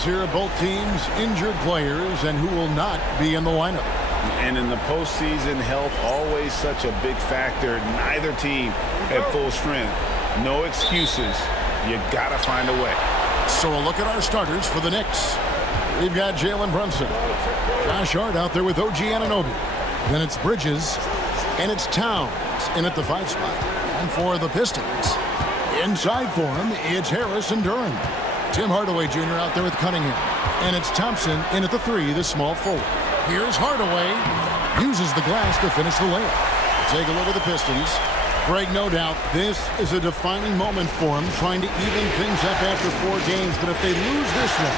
Here, both teams injured players and who will not be in the lineup. And in the postseason, health always such a big factor. Neither team at full strength. No excuses. You gotta find a way. So a look at our starters for the Knicks. We've got Jalen Brunson, Josh Hart out there with OG Anunoby. Then it's Bridges, and it's Towns in at the 5 spot. And for the Pistons, inside for him, it's Harris and Durham. Tim Hardaway Jr. out there with Cunningham. And it's Thompson in at the 3, the small forward. Here's Hardaway. Uses the glass to finish the layup. Take a look at the Pistons. Greg, no doubt, this is a defining moment for them, trying to even things up after 4 games. But if they lose this one,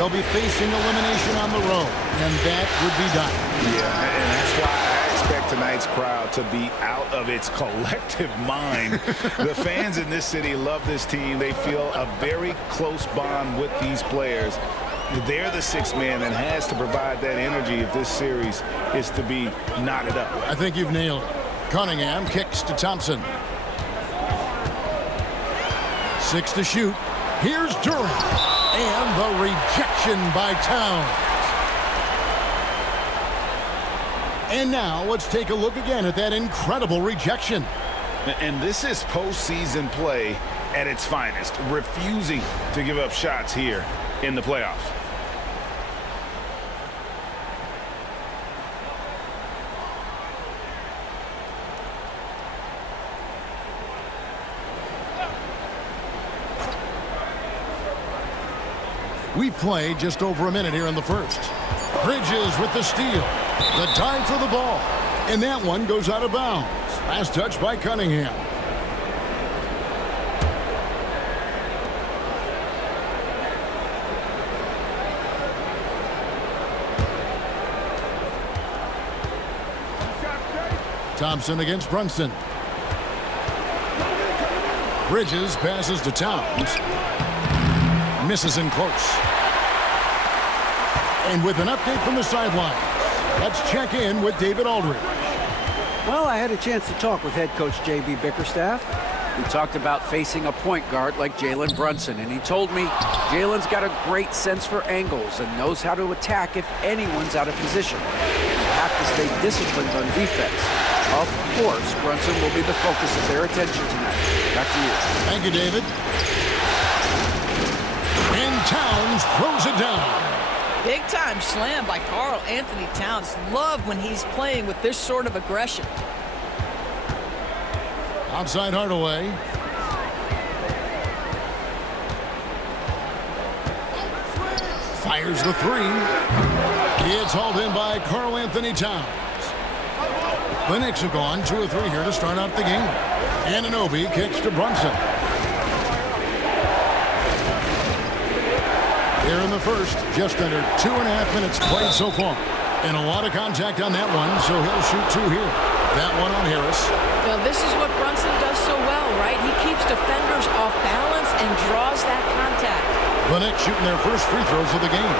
they'll be facing elimination on the road. And that would be done. Yeah, and that's why I expect tonight's crowd to be out of its collective mind. The fans in this city love this team. They feel a very close bond with these players. They're the 6th man that has to provide that energy if this series is to be knotted up. I think you've nailed it. Cunningham kicks to Thompson. 6 to shoot. Here's Durham. And the rejection by Towns. And now let's take a look again at that incredible rejection. And this is postseason play at its finest, refusing to give up shots here in the playoffs. We've played just over a minute here in the first. Bridges with the steal. The dive for the ball. And that one goes out of bounds. Last touch by Cunningham. Thompson against Brunson. Bridges passes to Towns. Misses in close. And with an update from the sideline, let's check in with David Aldridge. Well, I had a chance to talk with head coach J.B. Bickerstaff. We talked about facing a point guard like Jalen Brunson, and he told me Jalen's got a great sense for angles and knows how to attack if anyone's out of position. You have to stay disciplined on defense. Of course, Brunson will be the focus of their attention tonight. Back to you. Thank you, David. And Towns throws it down. Big-time slam by 𝙬𝙤 Towns. Love when he's playing with this sort of aggression. Outside Hardaway. Fires the 3. It's hauled in by 𝙬𝙤 Towns. The Knicks have gone 2 of 3 here to start out the game. Anunoby kicks to Brunson. Here in the first, just under 2.5 minutes played so far. And a lot of contact on that one, so he'll shoot 2 here. That one on Harris. Well, this is what Brunson does so well, right? He keeps defenders off balance and draws that contact. The Knicks shooting their first free throws of the game.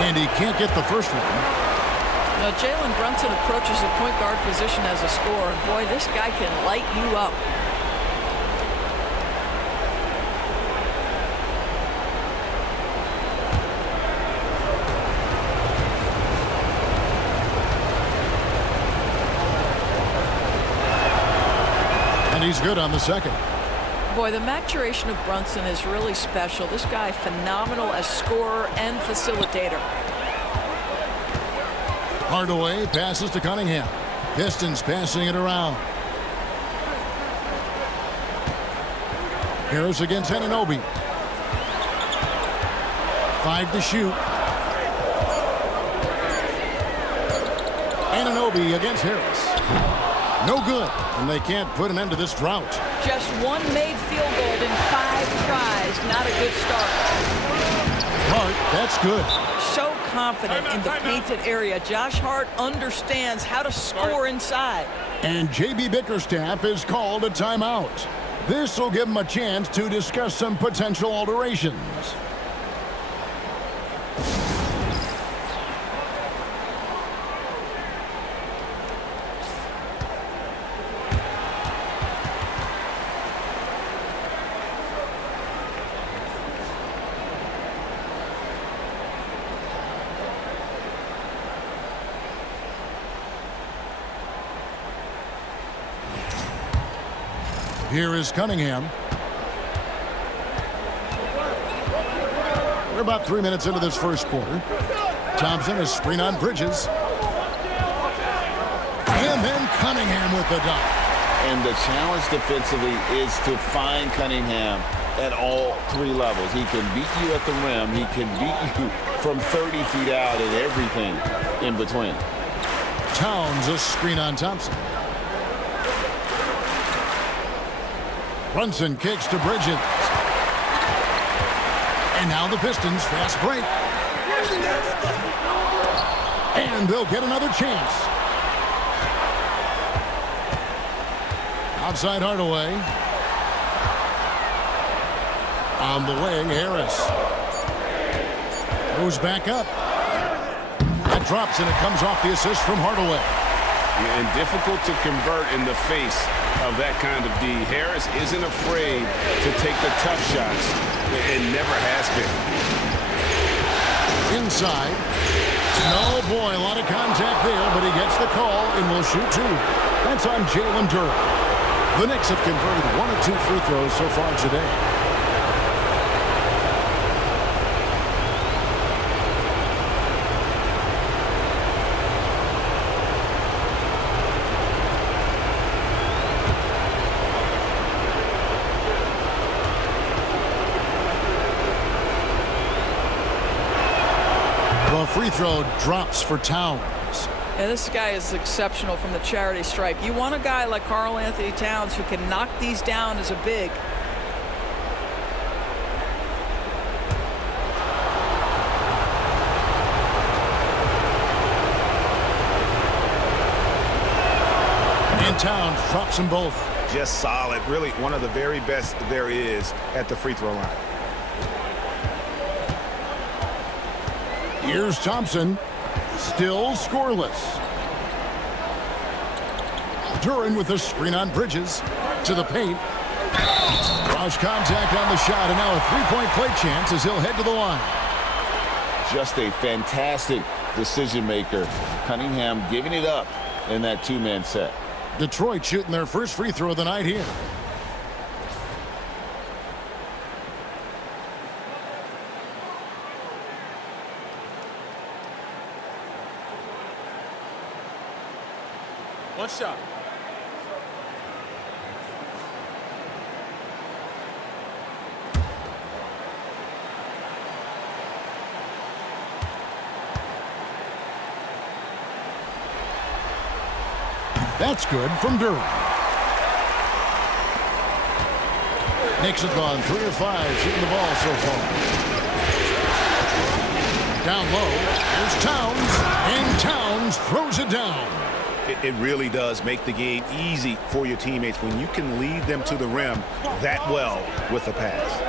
And he can't get the first one. Now, Jalen Brunson approaches the point guard position as a scorer. And boy, this guy can light you up. And he's good on the second. Boy, the maturation of Brunson is really special. This guy, phenomenal as scorer and facilitator. Hardaway passes to Cunningham. Pistons passing it around. Harris against Anunoby. 5 to shoot. Anunoby against Harris. No good, and they can't put an end to this drought. Just 1 made field goal in 5 tries. Not a good start. Hart, that's good. So confident in the painted area. Josh Hart understands how to score inside. And J.B. Bickerstaff is called a timeout. This will give him a chance to discuss some potential alterations. Here is Cunningham. We're about 3 minutes into this first quarter. Thompson is screen on Bridges. And then Cunningham with the dunk. And the challenge defensively is to find Cunningham at all 3 levels. He can beat you at the rim. He can beat you from 30 feet out and everything in between. Towns a screen on Thompson. Brunson kicks to Bridges. And now the Pistons fast break. And they'll get another chance. Outside Hardaway. On the wing, Harris. Goes back up. That drops, and it comes off the assist from Hardaway. And difficult to convert in the face of that kind of D. Harris isn't afraid to take the tough shots, and never has been. Inside. Oh, boy, a lot of contact there, but he gets the call and will shoot 2. That's on Jalen Durham. The Knicks have converted 1 of 2 free throws so far today. The free throw drops for Towns. Yeah, this guy is exceptional from the charity stripe. You want a guy like Karl Anthony Towns who can knock these down as a big. And Towns drops them both. Just solid. Really one of the very best there is at the free throw line. Here's Thompson, still scoreless. Duran with a screen on Bridges to the paint. Lost contact on the shot, and now a three-point play chance as he'll head to the line. Just a fantastic decision maker. Cunningham giving it up in that 2-man set. Detroit shooting their first free throw of the night here. One shot. That's good from Durham. Knicks have gone 3 of 5 shooting the ball so far. Down low, here's Towns, and Towns throws it down. It really does make the game easy for your teammates when you can lead them to the rim that well with a pass.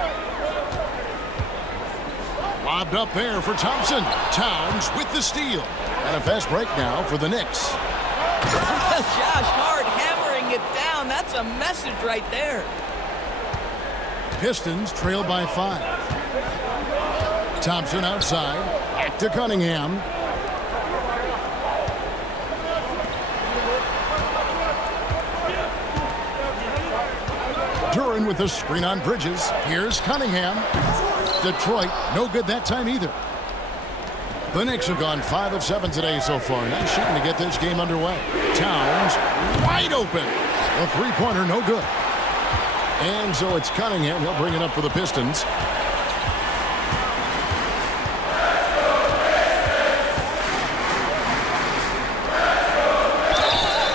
Lobbed up there for Thompson. Towns with the steal. And a fast break now for the Knicks. Josh Hart hammering it down. That's a message right there. Pistons trail by 5. Thompson outside. Back to Cunningham. Duran with a screen on Bridges. Here's Cunningham. Detroit, no good that time either. The Knicks have gone 5 of 7 today so far. Nice shooting to get this game underway. Towns wide open. A three-pointer, no good. And so it's Cunningham. He'll bring it up for the Pistons.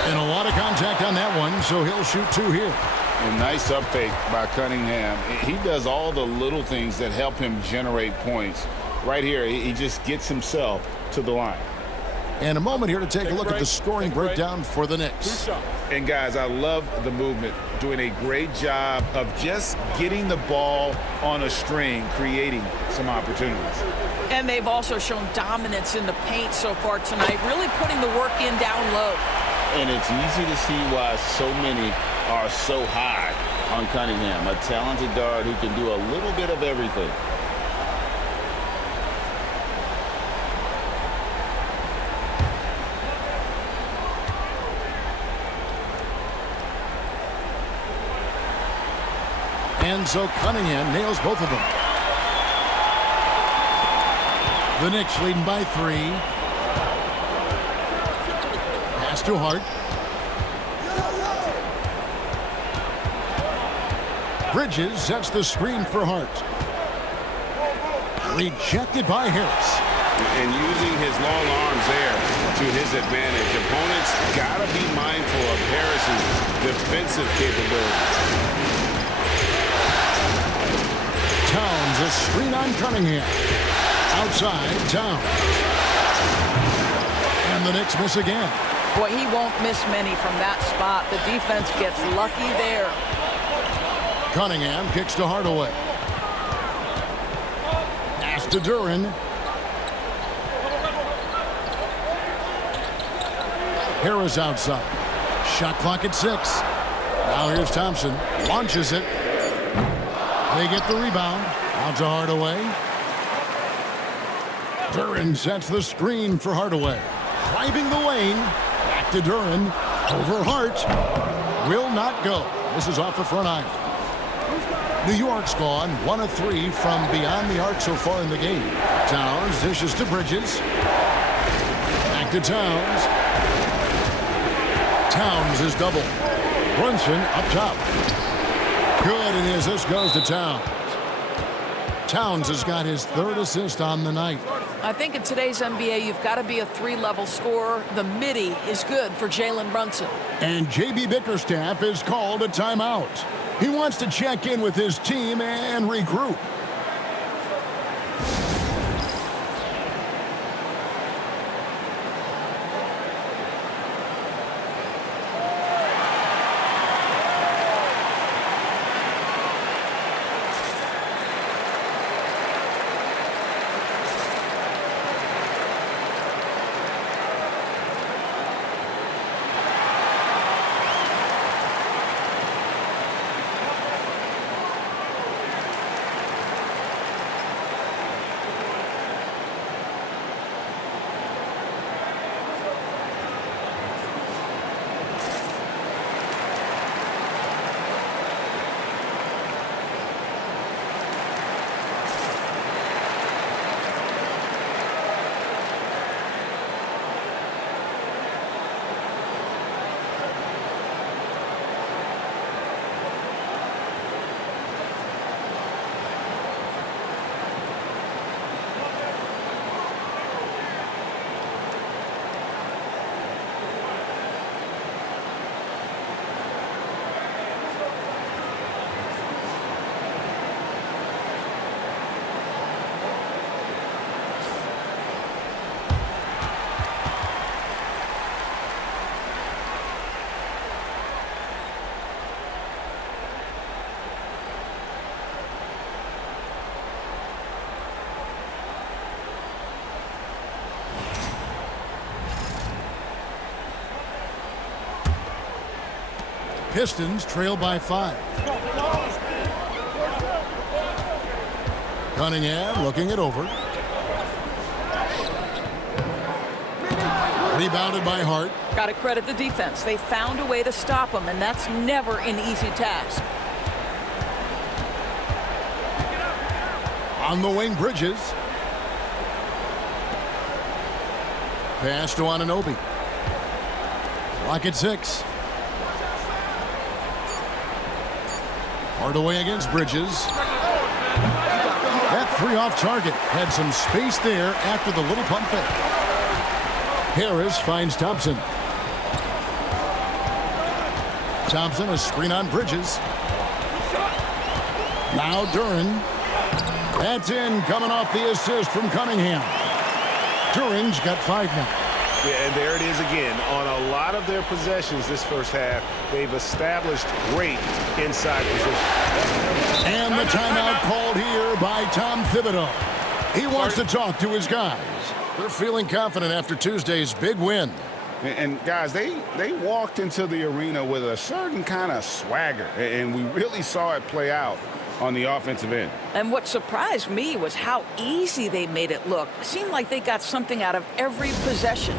And a lot of contact on that one, so he'll shoot 2 here. A nice up fake by Cunningham. He does all the little things that help him generate points. Right here, he just gets himself to the line. And a moment here to take a look at the scoring breakdown for the Knicks. And guys, I love the movement, doing a great job of just getting the ball on a string, creating some opportunities. And they've also shown dominance in the paint so far tonight, really putting the work in down low. And it's easy to see why so many are so high on Cunningham, a talented guard who can do a little bit of everything. And so Cunningham nails both of them. The Knicks leading by 3. Pass to Hart. Bridges sets the screen for Hart. Rejected by Harris. And using his long arms there to his advantage. Opponents got to be mindful of Harris's defensive capability. Towns, a screen on Cunningham. Outside, Towns. And the Knicks miss again. Boy, he won't miss many from that spot. The defense gets lucky there. Cunningham kicks to Hardaway. Pass to Duren. Harris outside. Shot clock at 6. Now here's Thompson. Launches it. They get the rebound. Out to Hardaway. Duren sets the screen for Hardaway. Driving the lane. Back to Duren. Over Hart. Will not go. This is off the front iron. New York's gone 1 of 3 from beyond the arc so far in the game. Towns dishes to Bridges. Back to Towns. Towns is double. Brunson up top. Good, it is. This goes to Towns. Towns has got his 3rd assist on the night. I think in today's NBA, you've got to be a 3-level scorer. The midi is good for Jalen Brunson. And J.B. Bickerstaff is called a timeout. He wants to check in with his team and regroup. Pistons trail by 5. Cunningham looking it over. Rebounded by Hart. Got to credit the defense. They found a way to stop him, and that's never an easy task. On the wing, Bridges. Pass to Anunoby. Clock at 6. Hardaway against Bridges. That 3 off target. Had some space there after the little pump fake. Harris finds Thompson. Thompson, a screen on Bridges. Now Duren. That's in, coming off the assist from Cunningham. Duren's got 5 now. Yeah, and there it is again. On a lot of their possessions this first half, they've established great inside position. And the timeout called here by Tom Thibodeau. He wants to talk to his guys. They're feeling confident after Tuesday's big win. And guys, they walked into the arena with a certain kind of swagger, and we really saw it play out on the offensive end. And what surprised me was how easy they made it look. It seemed like they got something out of every possession.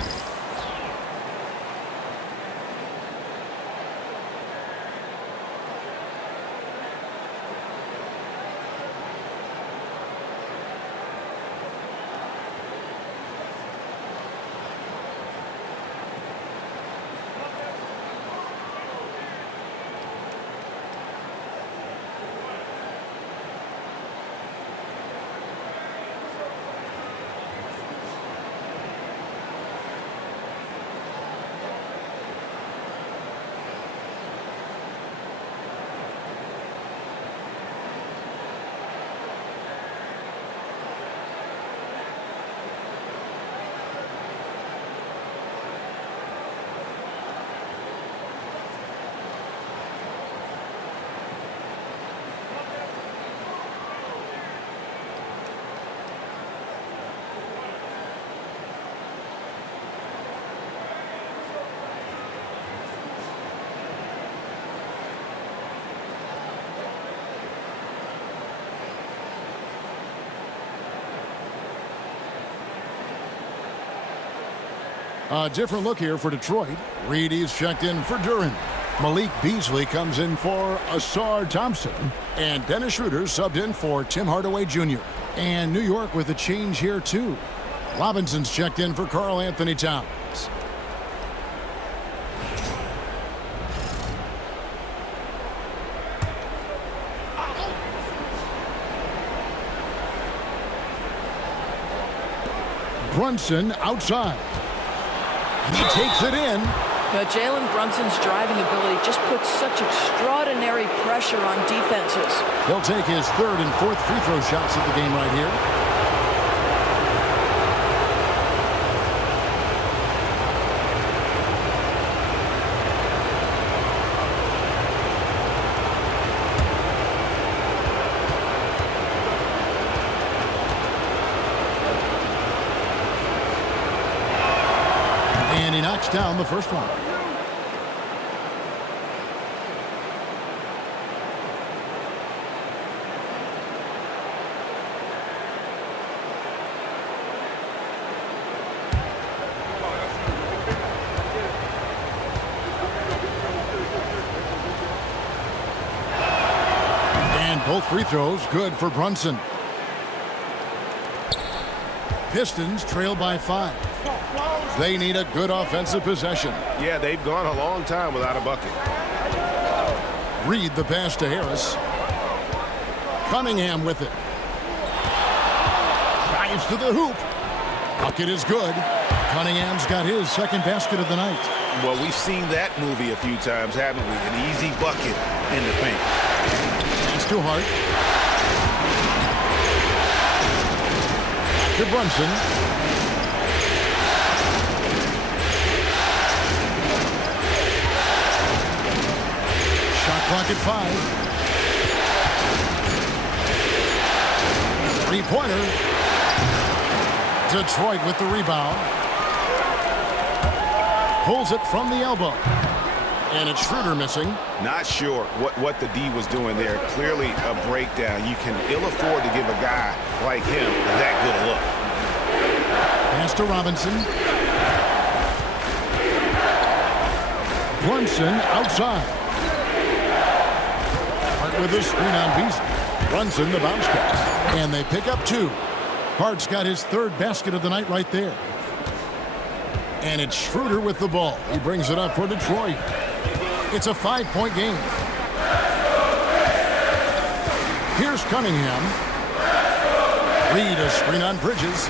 A different look here for Detroit. Reedy's checked in for Duren. Malik Beasley comes in for Ausar Thompson. And Dennis Schroeder subbed in for Tim Hardaway Jr. And New York with a change here, too. Robinson's checked in for Karl Anthony Towns. Brunson outside. He takes it in. Jalen Brunson's driving ability just puts such extraordinary pressure on defenses. He'll take his third and fourth free throw shots of the game right here. And he knocks down the first one. And both free throws good for Brunson. Pistons trail by 5. They need a good offensive possession. Yeah, they've gone a long time without a bucket. Reed the pass to Harris. Cunningham with it. Drives to the hoop. Bucket is good. Cunningham's got his second basket of the night. Well, we've seen that movie a few times, haven't we? An easy bucket in the paint. Pass to Hart. To Brunson. Clock at 5. Three-pointer. Detroit with the rebound. Pulls it from the elbow. And it's Schroeder missing. Not sure what the D was doing there. Clearly a breakdown. You can ill afford to give a guy like him that good a look. Pass to Robinson. Brunson outside. With a screen on Beasley. Brunson the bounce pass. And they pick up 2. Hart's got his third basket of the night right there. And it's Schroeder with the ball. He brings it up for Detroit. It's a 5-point game. Here's Cunningham. Reed a screen on Bridges.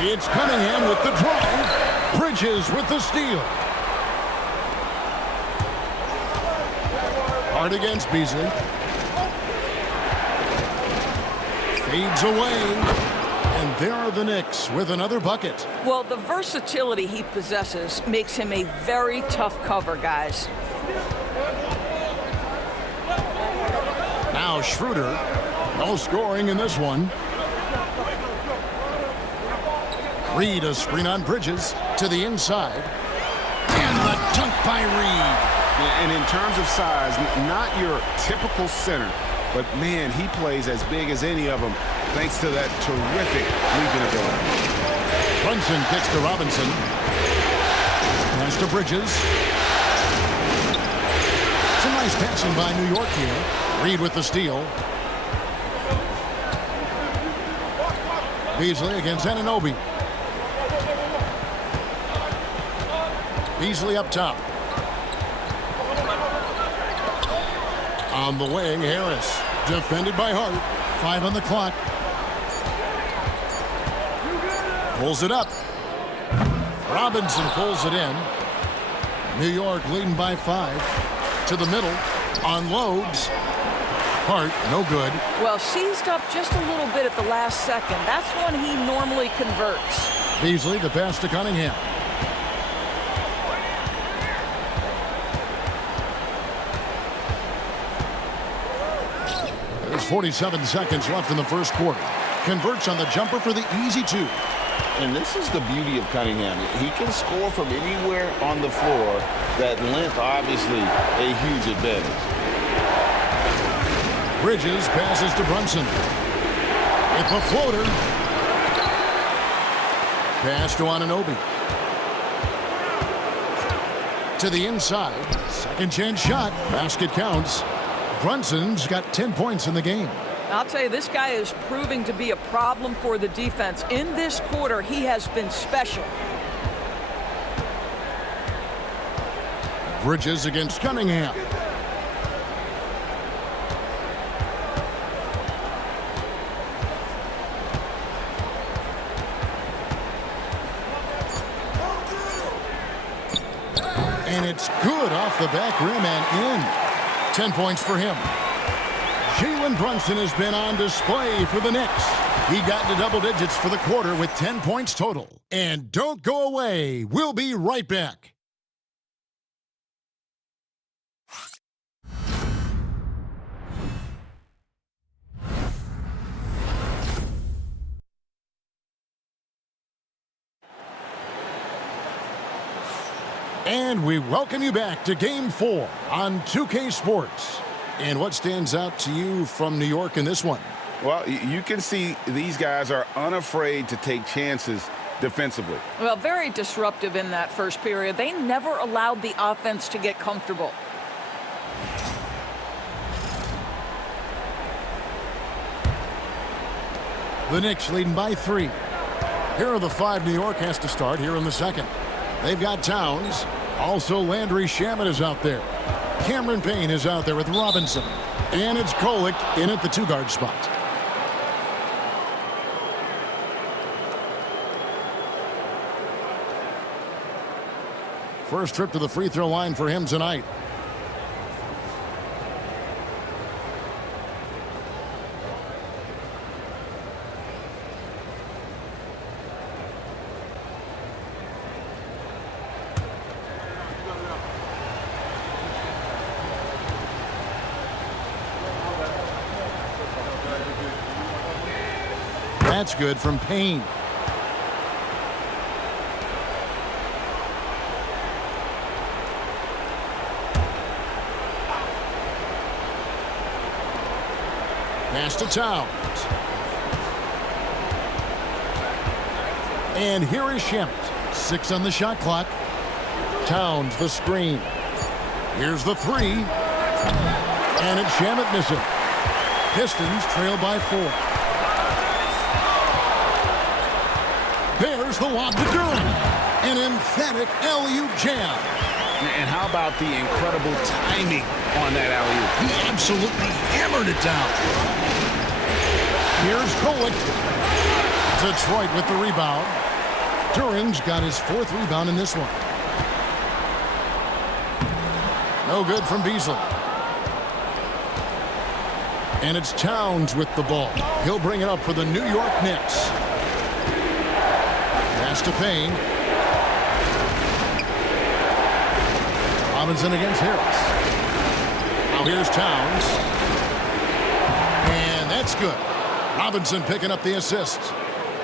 It's Cunningham with the drive. Bridges with the steal. Hard against Beasley. Fades away. And And there are the Knicks with another bucket. Well, the versatility he possesses makes him a very tough cover, guys. Now Schroeder. No scoring in this one. Reed, a screen on Bridges to the inside. And the dunk by Reed. Yeah, and in terms of size, not your typical center, but man, he plays as big as any of them thanks to that terrific leaping ability. Brunson kicks to Robinson. Pass to Bridges. Some nice passing by New York here. Reed with the steal. Beasley against Anunoby. Beasley up top. On the wing, Harris. Defended by Hart. 5 on the clock. Pulls it up. Robinson pulls it in. New York leading by 5. To the middle. Unloads. Hart, no good. Well, seized up just a little bit at the last second. That's when he normally converts. Beasley, the pass to Cunningham. There's 47 seconds left in the first quarter. Converts on the jumper for the easy 2. And this is the beauty of Cunningham. He can score from anywhere on the floor. That length, obviously, a huge advantage. Bridges passes to Brunson. With a floater. Pass to Anunoby. To the inside. Second chance shot. Basket counts. Brunson's got 10 points in the game. I'll tell you, this guy is proving to be a problem for the defense. In this quarter, he has been special. Bridges against Cunningham. And it's good off the back rim and in. 10 points for him. Jalen Brunson has been on display for the Knicks. He got into double digits for the quarter with 10 points total. And don't go away. We'll be right back. And we welcome you back to Game 4 on 2K Sports. And what stands out to you from New York in this one? Well, you can see these guys are unafraid to take chances defensively. Well, very disruptive in that first period. They never allowed the offense to get comfortable. The Knicks leading by 3. Here are the 5 New York has to start here in the second. They've got Towns. Also, Landry Shamet is out there. Cameron Payne is out there with Robinson. And it's 𝙭in at the 2-guard spot. First trip to the free throw line for him tonight. That's good from Payne. Pass to Towns. And here is Shamet. 6 on the shot clock. Towns the screen. Here's the 3. And it's Shamet missing. Pistons trail by 4. There's the lob to Durham. An emphatic alley-oop jam. And how about the incredible timing on that alley-oop? He absolutely hammered it down. Here's 𝙭. Detroit with the rebound. Durham's got his 4th rebound in this one. No good from Beasley. And it's Towns with the ball. He'll bring it up for the New York Knicks. Pass to Payne. Robinson against Harris. Now here's Towns. And that's good. Robinson picking up the assist.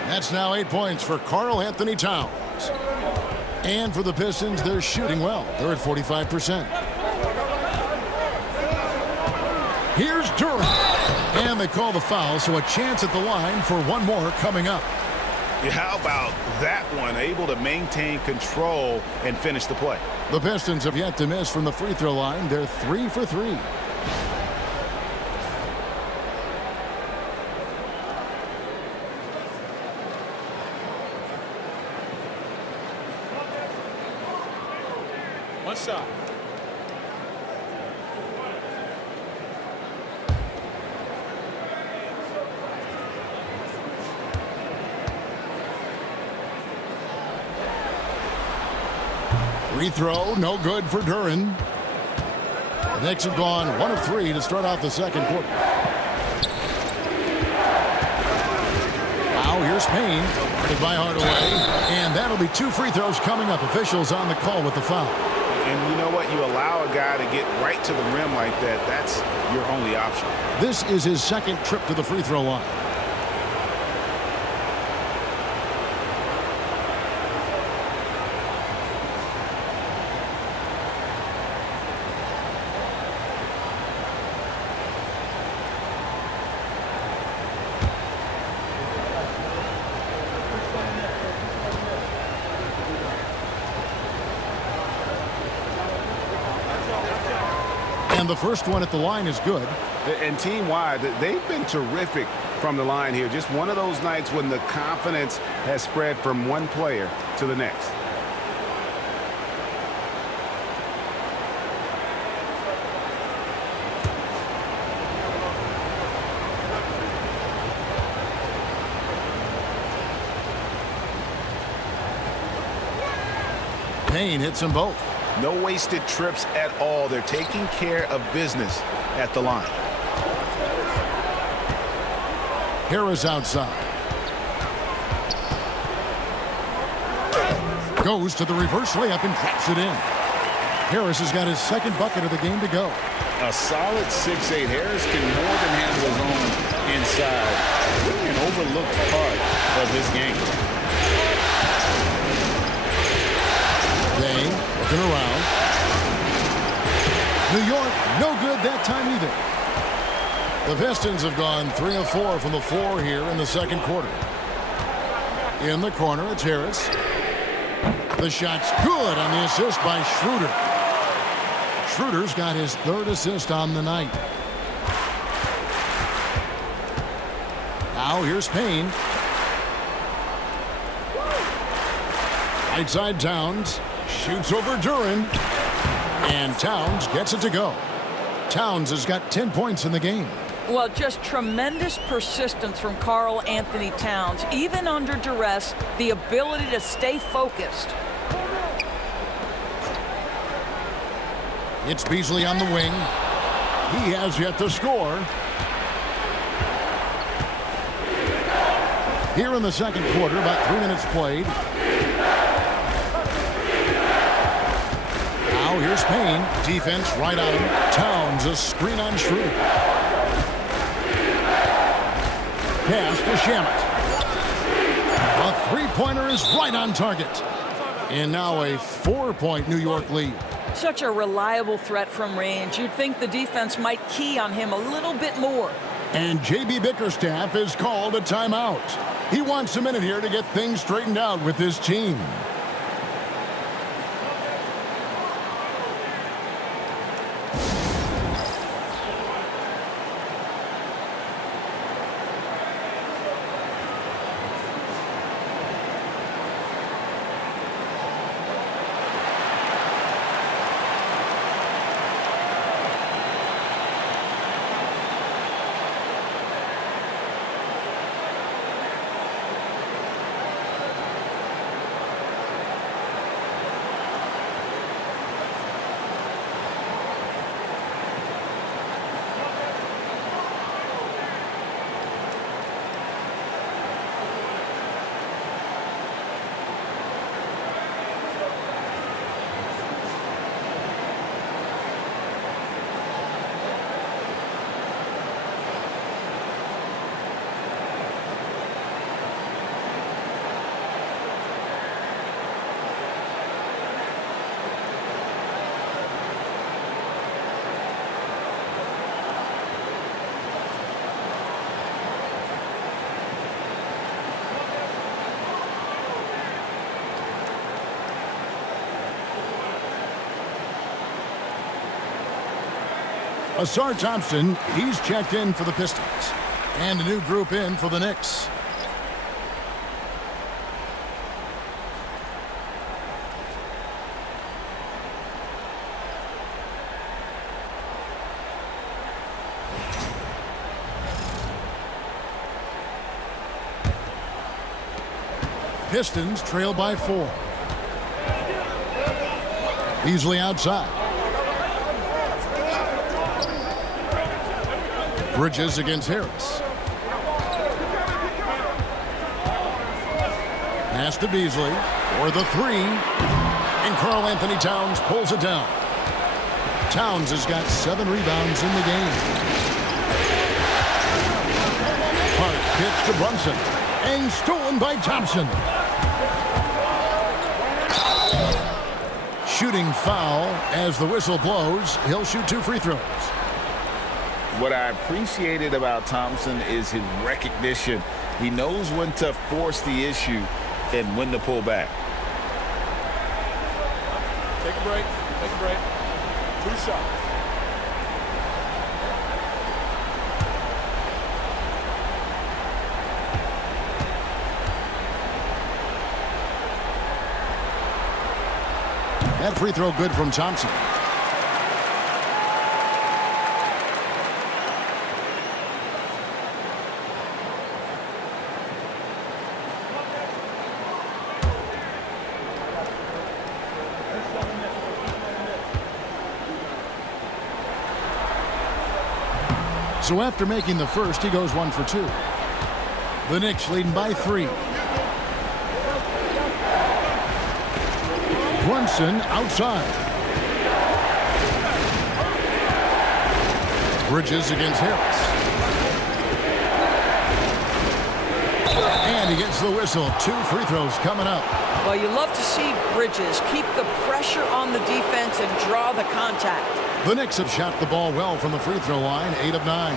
That's now 8 points for 𝙿𝙤𝙀 Towns. And for the Pistons, they're shooting well. They're at 45%. Here's Durant. And they call the foul, so a chance at the line for one more coming up. Yeah, how about that one? Able to maintain control and finish the play. The Pistons have yet to miss from the free throw line. They're 3 for 3. One shot. Free throw, no good for Durant. The Knicks have gone 1 of 3 to start out the second quarter. Now here's Payne, guarded by Hardaway, and that'll be 2 free throws coming up. Officials on the call with the foul. And you know what? You allow a guy to get right to the rim like that, that's your only option. This is his second trip to the free throw line. And the first one at the line is good. And team-wide, they've been terrific from the line here. Just one of those nights when the confidence has spread from one player to the next. Payne hits them both. No wasted trips at all. They're taking care of business at the line. Harris outside. Goes to the reverse layup and drops it in. Harris has got his second bucket of the game to go. A solid 6'8". Harris can more than handle his own inside. Really an overlooked part of his game. Dane looking around. New York, no good that time either. The Pistons have gone 3 of 4 from the floor here in the second quarter. In the corner, it's Harris. The shot's good on the assist by Schroeder. Schroeder's got his third assist on the night. Now here's Payne. Right side Towns. Shoots over Durant. And Towns gets it to go. Towns has got 10 points in the game. Well, just tremendous persistence from 𝙿𝙤𝙀 Towns. Even under duress, the ability to stay focused. It's Beasley on the wing. He has yet to score. Here in the second quarter, about 3 minutes played. Now here's Payne. Defense right on him. Towns a screen on Schroeder. Pass to Shamet. A three-pointer is right on target. And now a 4-point New York lead. Such a reliable threat from range. You'd think the defense might key on him a little bit more. And J.B. Bickerstaff has called a timeout. He wants a minute here to get things straightened out with his team. Ausar Thompson, he's checked in for the Pistons. And a new group in for the Knicks. Pistons trail by 4. Beasley outside. Bridges against Harris. Pass to Beasley for the 3. And Karl-Anthony Towns pulls it down. Towns has got 7 rebounds in the game. Hart kicks to Brunson. And stolen by Thompson. Shooting foul as the whistle blows. He'll shoot 2 free throws. What I appreciated about Thompson is his recognition. He knows when to force the issue and when to pull back. Take a break. Take a break. 2 shots. That free throw good from Thompson. So after making the first, he goes 1 for 2. The Knicks leading by 3. Brunson outside. Bridges against Harris. And he gets the whistle. 2 free throws coming up. Well, you love to see Bridges keep the pressure on the defense and draw the contact. The Knicks have shot the ball well from the free throw line, 8 of 9.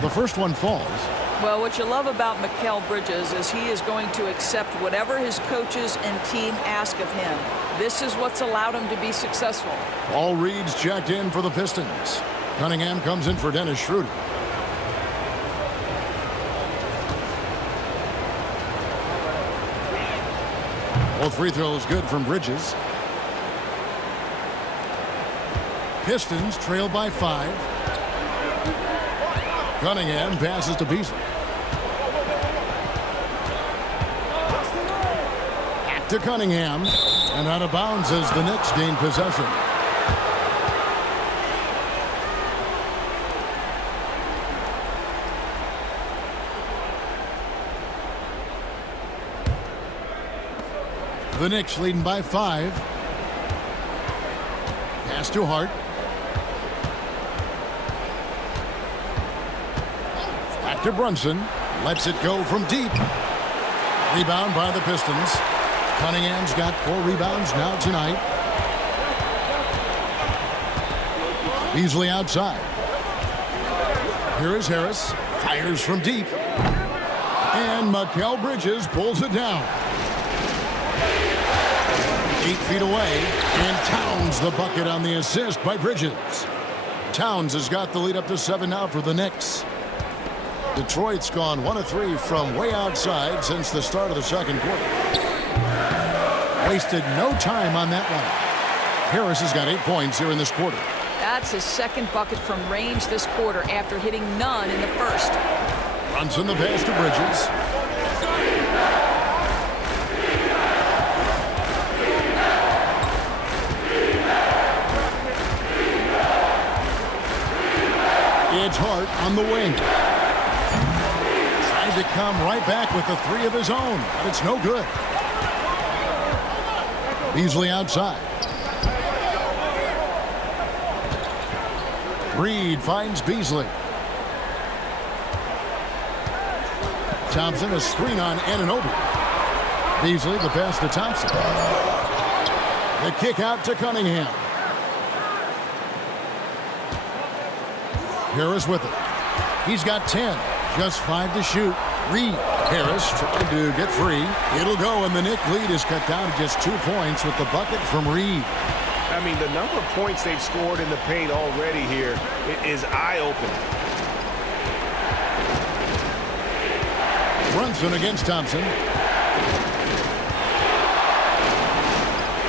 The first one falls. Well, what you love about Mikal Bridges is he is going to accept whatever his coaches and team ask of him. This is what's allowed him to be successful. All Reed's checked in for the Pistons. Cunningham comes in for Dennis Schroeder. Both free throws good from Bridges. Pistons trail by 5. Cunningham passes to Beasley. Back to Cunningham. And out of bounds as the Knicks gain possession. The Knicks leading by 5. Pass to Hart. Back to Brunson. Lets it go from deep. Rebound by the Pistons. Cunningham's got 4 rebounds now tonight. Beasley outside. Here is Harris. Fires from deep. And Mikal Bridges pulls it down. 8 feet away. And Towns the bucket on the assist by Bridges. Towns has got the lead up to 7 now for the Knicks. Detroit's gone 1 of 3 from way outside since the start of the second quarter. Wasted no time on that one. Harris has got 8 points here in this quarter. That's his second bucket from range this quarter after hitting none in the first. Brunson the pass to Bridges. It's Hart on the wing. To come right back with the 3 of his own, but it's no good. Beasley outside. Reed finds Beasley. Thompson a screen on Anunoby. Beasley, the pass to Thompson. The kick out to Cunningham. Harris with it. He's got 10. Just 5 to shoot. Reed. Harris trying to get free. It'll go, and the Knicks lead is cut down to just 2 points with the bucket from Reed. I mean, the number of points they've scored in the paint already here is eye-opening. Brunson against Thompson.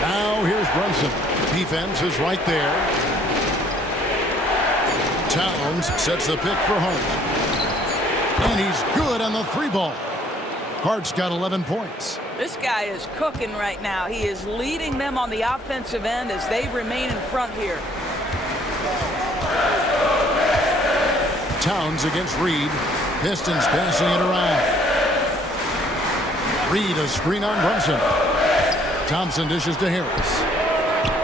Now here's Brunson. Defense is right there. Towns sets the pick for Hart. And he's good on the 3-ball. Hart's got 11 points. This guy is cooking right now. He is leading them on the offensive end as they remain in front here. Towns against Reed. Pistons passing it around. Reed, a screen on Brunson. Thompson dishes to Harris.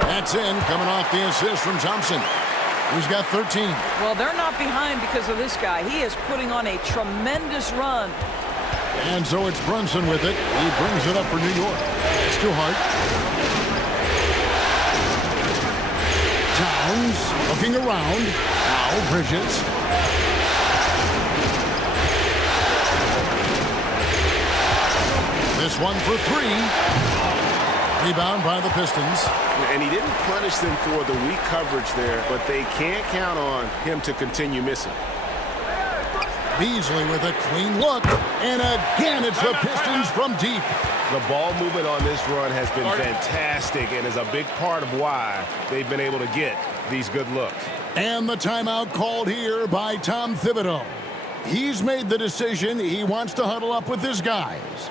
That's in, coming off the assist from Thompson. He's got 13. Well, they're not behind because of this guy. He is putting on a tremendous run. And so it's Brunson with it. He brings it up for New York. It's to Hart. Towns looking around. Now Bridges. This one for 3. Rebound by the Pistons. And he didn't punish them for the weak coverage there, but they can't count on him to continue missing. Beasley with a clean look. And again, it's the Pistons from deep. The ball movement on this run has been fantastic and is a big part of why they've been able to get these good looks. And the timeout called here by Tom Thibodeau. He's made the decision. He wants to huddle up with his guys.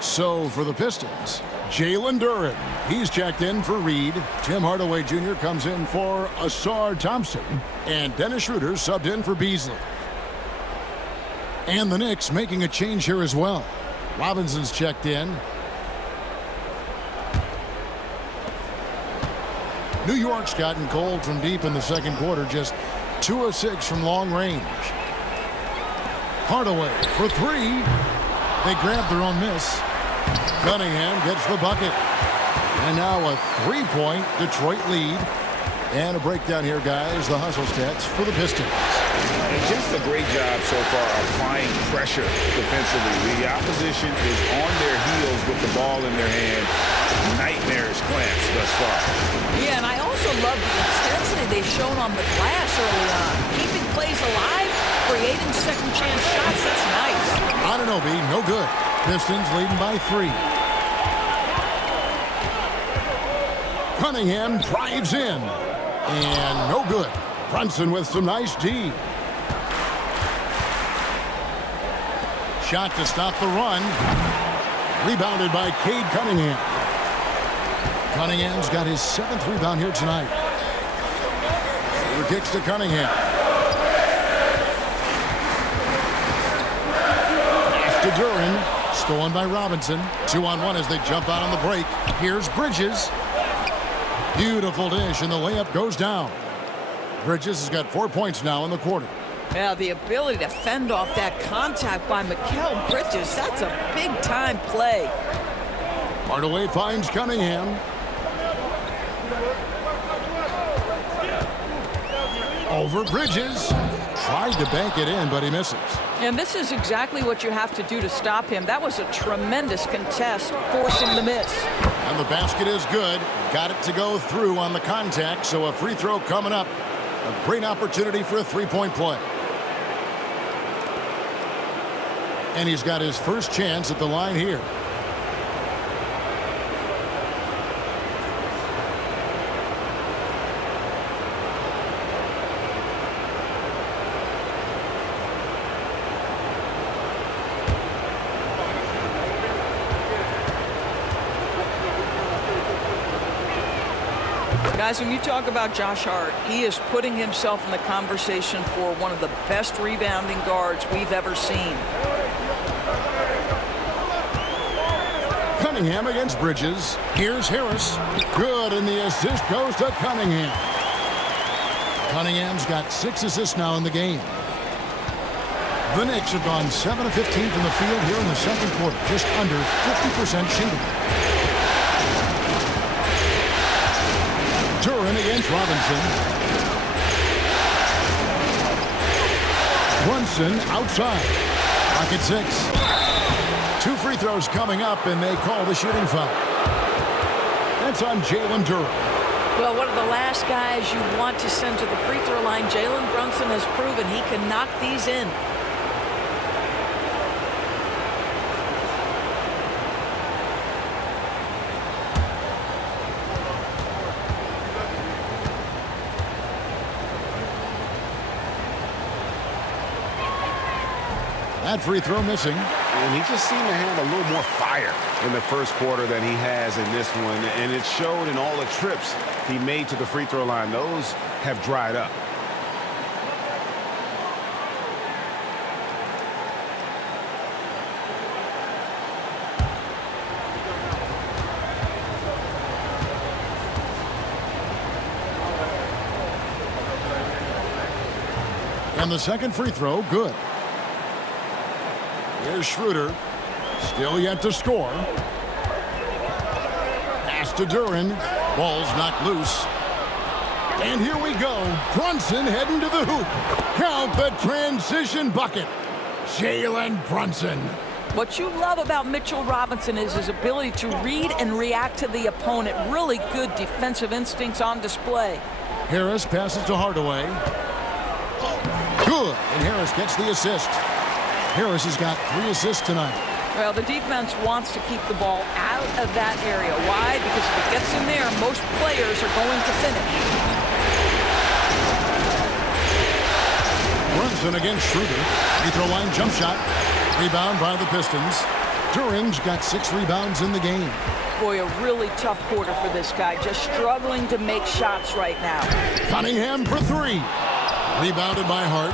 So for the Pistons, Jalen Duren. He's checked in for Reed. Tim Hardaway Jr. comes in for Ausar Thompson. And Dennis Schroeder subbed in for Beasley. And the Knicks making a change here as well. Robinson's checked in. New York's gotten cold from deep in the second quarter. Just 2 of 6 from long range. Hardaway for 3. They grab their own miss. Cunningham gets the bucket. And now a 3-point Detroit lead. And a breakdown here, guys. The hustle stats for the Pistons. And just a great job so far applying pressure defensively. The opposition is on their heels with the ball in their hand. Nightmarish clamps thus far. Yeah, and I also love the intensity they've shown on the glass early on. Keeping plays alive, creating second chance shots. That's nice. Anunoby, no good. Pistons leading by 3. Cunningham drives in. And no good. Brunson with some nice D. Shot to stop the run. Rebounded by Cade Cunningham. Cunningham's got his 7th rebound here tonight. Over kicks to Cunningham. Pass to Duren. Stolen by Robinson. 2-on-1 as they jump out on the break. Here's Bridges. Beautiful dish, and the layup goes down. Bridges has got 4 points now in the quarter. Yeah, the ability to fend off that contact by Mikal Bridges, that's a big-time play. Hardaway finds Cunningham. Over Bridges. Tried to bank it in, but he misses. And this is exactly what you have to do to stop him. That was a tremendous contest, forcing the miss. And the basket is good. Got it to go through on the contact, so a free throw coming up. A great opportunity for a three-point play. And he's got his first chance at the line here. Guys, when you talk about Josh Hart, he is putting himself in the conversation for one of the best rebounding guards we've ever seen. Cunningham against Bridges. Here's Harris. Good, and the assist goes to Cunningham. Cunningham's got 6 assists now in the game. The Knicks have gone 7 of 15 from the field here in the second quarter, just under 50% shooting. Duren against Robinson. Brunson outside. Pocket 6. 2 free throws coming up, and they call the shooting foul. That's on Jalen Duren. Well, one of the last guys you want to send to the free throw line, Jalen Brunson has proven he can knock these in. That free throw missing. And he just seemed to have a little more fire in the first quarter than he has in this one. And it showed in all the trips he made to the free throw line. Those have dried up. And the second free throw, good. Here's Schroeder. Still yet to score. Pass to Duren. Ball's knocked loose. And here we go. Brunson heading to the hoop. Count the transition bucket. Jalen Brunson. What you love about Mitchell Robinson is his ability to read and react to the opponent. Really good defensive instincts on display. Harris passes to Hardaway. Good. And Harris gets the assist. Harris has got 3 assists tonight. Well, the defense wants to keep the ball out of that area. Why? Because if it gets in there, most players are going to finish. Brunson against Schroeder. Free throw line jump shot. Rebound by the Pistons. Duren's got 6 rebounds in the game. Boy, a really tough quarter for this guy. Just struggling to make shots right now. Cunningham for 3. Rebounded by Hart.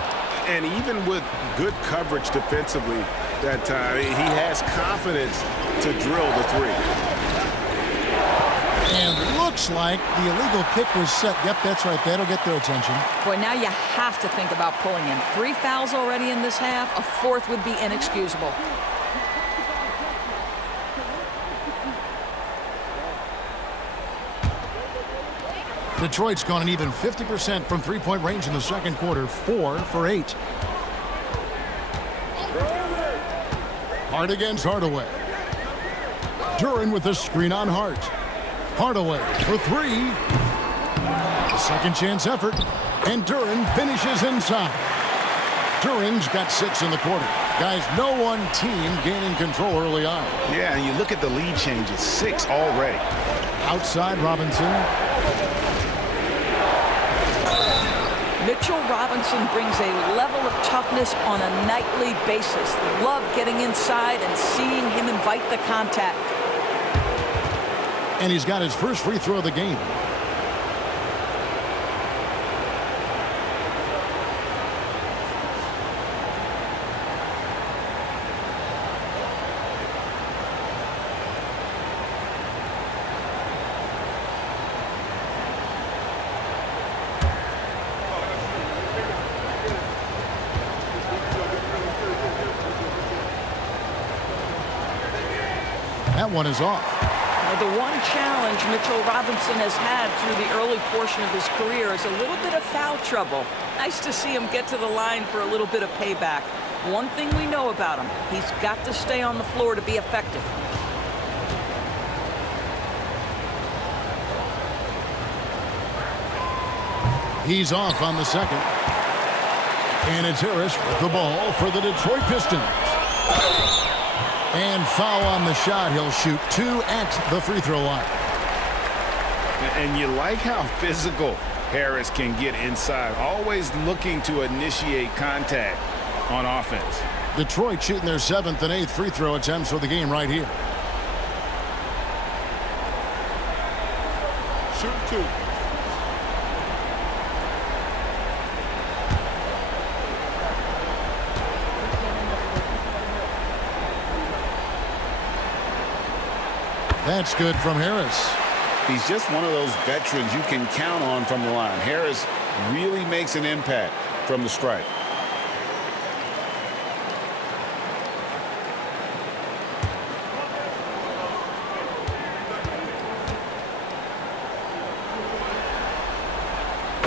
And even with good coverage defensively that time, he has confidence to drill the 3. And looks like the illegal kick was set. Yep, that's right. That'll get their attention. Boy, now you have to think about pulling him. 3 fouls already in this half. A 4th would be inexcusable. Detroit's gone an even 50% from three-point range in the second quarter, 4 for 8. Hart against Hardaway. Duren with the screen on Hart. Hardaway for 3. A second chance effort, and Duren finishes inside. Duren's got 6 in the quarter. Guys, no one team gaining control early on. Yeah, and you look at the lead changes, 6 already. Outside Robinson. Mitchell Robinson brings a level of toughness on a nightly basis. Love getting inside and seeing him invite the contact. And he's got his first free throw of the game. that one is off. Now, the one challenge Mitchell Robinson has had through the early portion of his career is a little bit of foul trouble. Nice to see him get to the line for a little bit of payback. One thing we know about him, he's got to stay on the floor to be effective. He's off on the second. And it's Harris with the ball for the Detroit Pistons. And foul on the shot. He'll shoot 2 at the free throw line. And you like how physical Harris can get inside, always looking to initiate contact on offense. Detroit shooting their 7th and 8th free throw attempts for the game right here. Shoot 2. That's good from Harris. He's just one of those veterans you can count on from the line. Harris really makes an impact from the stripe.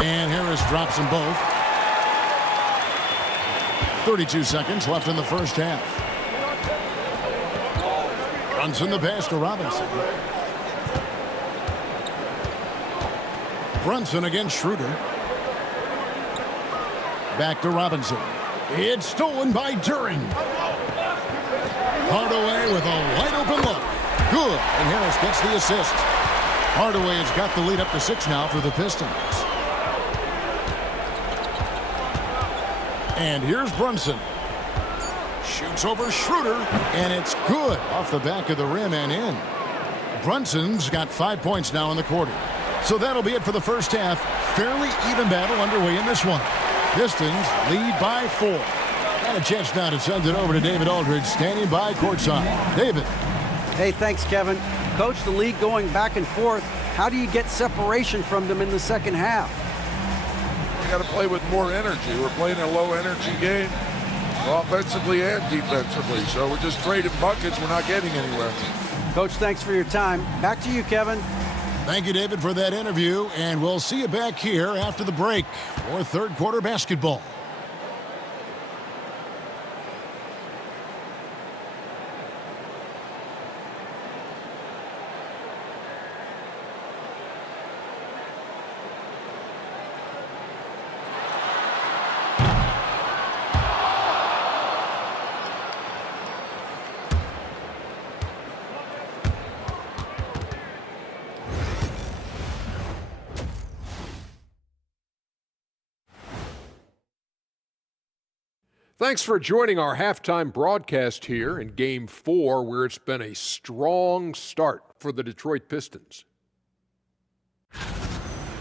And Harris drops them both. 32 seconds left in the first half. Brunson the pass to Robinson. Brunson against Schroeder. Back to Robinson. It's stolen by Duren. Hardaway with a wide open look. Good. And Harris gets the assist. Hardaway has got the lead up to 6 now for the Pistons. And here's Brunson. Shoots over Schroeder, and it's good off the back of the rim and in. Brunson's got 5 points now in the quarter. So that'll be it for the first half. Fairly even battle underway in this one. Pistons lead by 4. And a chance now to send it over to David Aldridge, standing by courtside. David. Hey, thanks, Kevin. Coach, the league going back and forth. How do you get separation from them in the second half? We got to play with more energy. We're playing a low-energy game, offensively and defensively. So we're just trading buckets. We're not getting anywhere. Coach, thanks for your time. Back to you, Kevin. Thank you, David, for that interview. And we'll see you back here after the break for third quarter basketball. Thanks for joining our halftime broadcast here in Game 4, where it's been a strong start for the Detroit Pistons.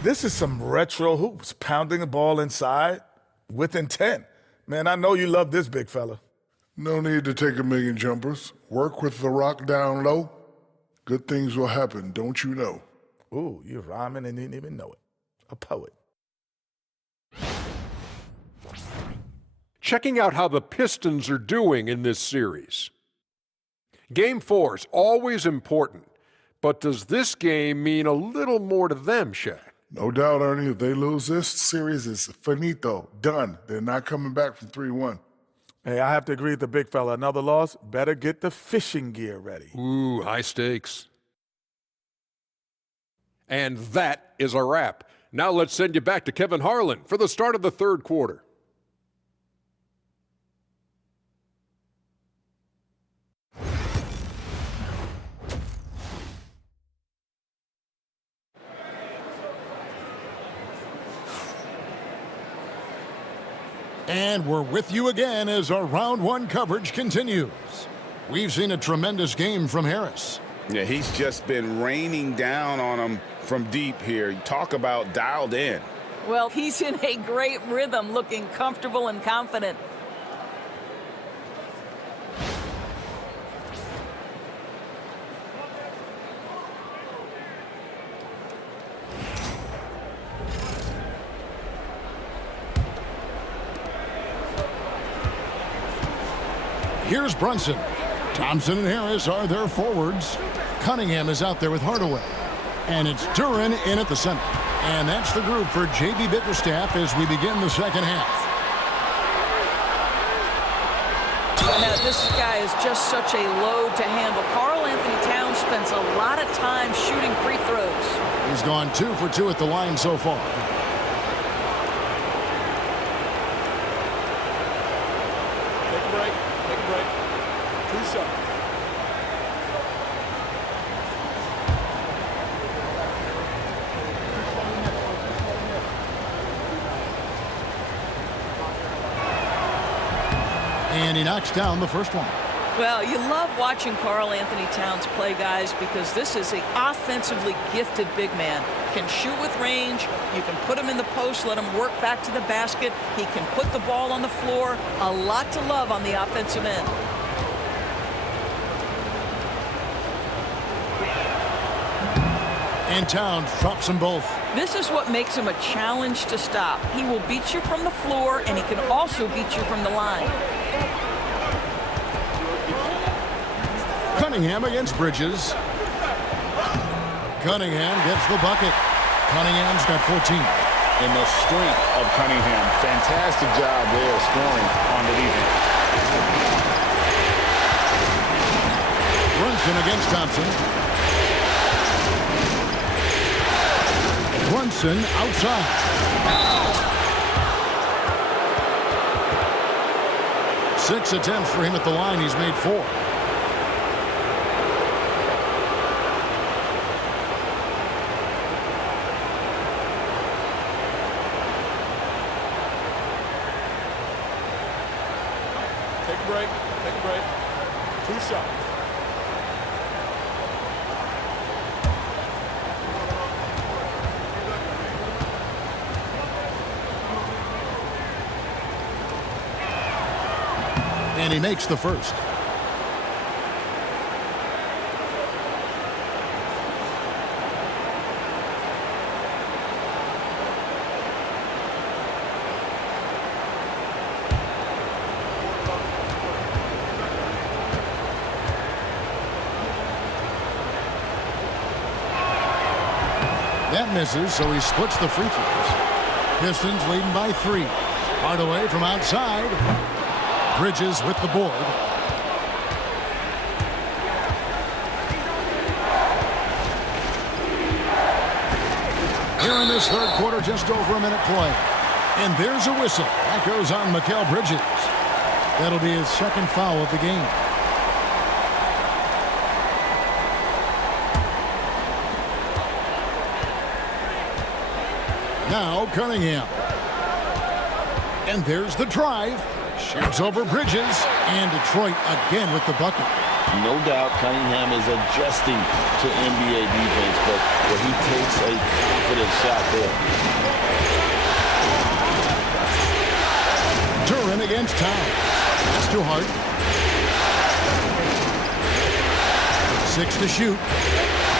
This is some retro hoops, pounding the ball inside with intent. Man, I know you love this, big fella. No need to take a million jumpers. Work with the rock down low. Good things will happen, don't you know? Ooh, you're rhyming and didn't even know it. A poet. Checking out how the Pistons are doing in this series. Game 4 is always important, but does this game mean a little more to them, Shaq? No doubt, Ernie. If they lose this series, it's finito. Done. They're not coming back from 3-1. Hey, I have to agree with the big fella. Another loss, better get the fishing gear ready. Ooh, high stakes. And that is a wrap. Now let's send you back to Kevin Harlan for the start of the third quarter. And we're with you again as our round one coverage continues. We've seen a tremendous game from Harris. Yeah, he's just been raining down on him from deep here. You talk about dialed in. Well, he's in a great rhythm, looking comfortable and confident. Here's Brunson. Thompson and Harris are their forwards. Cunningham is out there with Hardaway. And it's Duren in at the center. And that's the group for J.B. Bickerstaff as we begin the second half. Now, this guy is just such a load to handle. Karl Anthony Towns spends a lot of time shooting free throws. He's gone 2 for 2 at the line so far. Take a break. Take a break. 2 seconds. And he knocks down the first one. Well, you love watching Karl Anthony Towns play, guys, because this is an offensively gifted big man. Can shoot with range. You can put him in the post, let him work back to the basket. He can put the ball on the floor. A lot to love on the offensive end. And Towns drops them both. This is what makes him a challenge to stop. He will beat you from the floor, and he can also beat you from the line. Cunningham against Bridges. Cunningham gets the bucket. Cunningham's got 14. And the strength of Cunningham. Fantastic job there scoring on the defense. Brunson against Thompson. Brunson outside. Six attempts for him at the line. He's made 4. Take a break. Take a break. 2 shots. And he makes the first. That misses, so he splits the free throws. Pistons leading by 3. Hardaway from outside. Bridges with the board. Here in this third quarter, just over a minute play. And there's a whistle. That goes on Mikal Bridges. That'll be his second foul of the game. Now Cunningham. And there's the drive. Shoots over Bridges. And Detroit again with the bucket. No doubt Cunningham is adjusting to NBA defense, but he takes a confident shot there. Duren against Towns. That's too hard. 6 to shoot.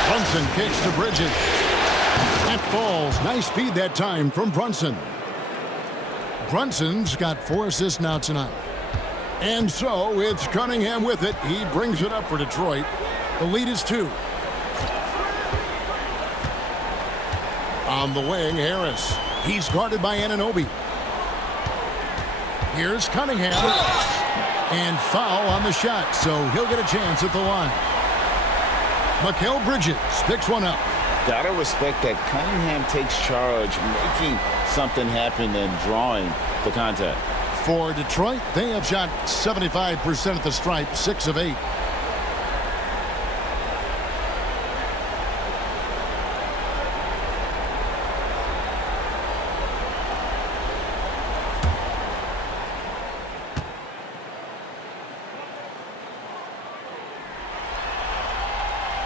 Brunson kicks to Bridges. That falls. Nice speed that time from Brunson. Brunson's got 4 assists now tonight. And so it's Cunningham with it. He brings it up for Detroit. The lead is 2. On the wing, Harris. He's guarded by Anunoby. Here's Cunningham. And foul on the shot, so he'll get a chance at the line. Mikal Bridges picks one up. Gotta respect that Cunningham takes charge, making something happen and drawing the contact. For Detroit, they have shot 75% at the stripe, 6 of 8.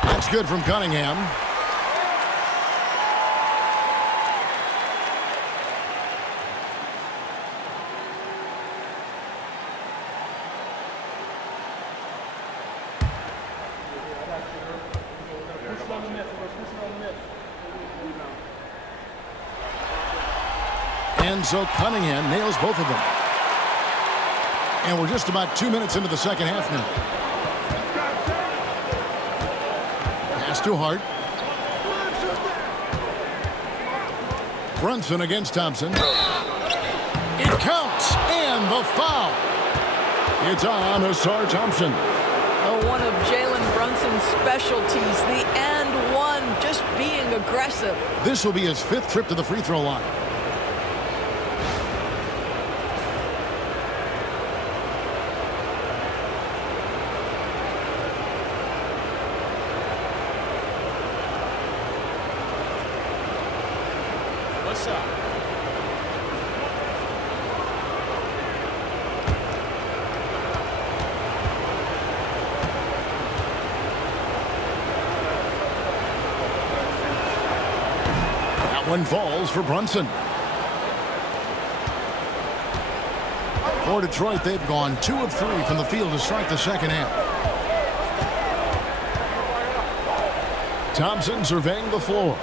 That's good from Cunningham. And so Cunningham nails both of them. And we're just about 2 minutes into the second half now. pass to Hart. Brunson against Thompson. It counts, and the foul. It's on Ausar Thompson. One of Jalen Brunson's specialties, the and one, just being aggressive. This will be his 5th trip to the free throw line. What's up? One falls for Brunson. For Detroit, they've gone 2 of 3 from the field to start the second half. Thompson surveying the floor.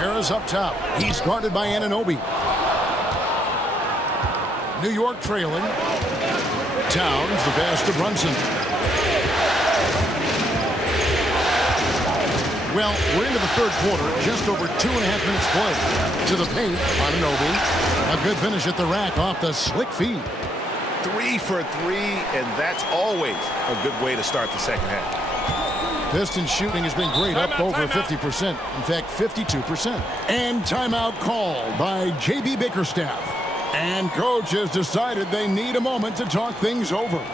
Harris up top. He's guarded by Anunoby. New York trailing. Towns, the pass to Brunson. Well, we're into the 3rd quarter, just over 2.5 minutes play. To the paint, Anunoby. A good finish at the rack off the slick feed. 3 for 3, and that's always a good way to start the second half. Pistons shooting has been great, up over 50%. In fact, 52%. And timeout called by J.B. Bickerstaff. And coach has decided they need a moment to talk things over.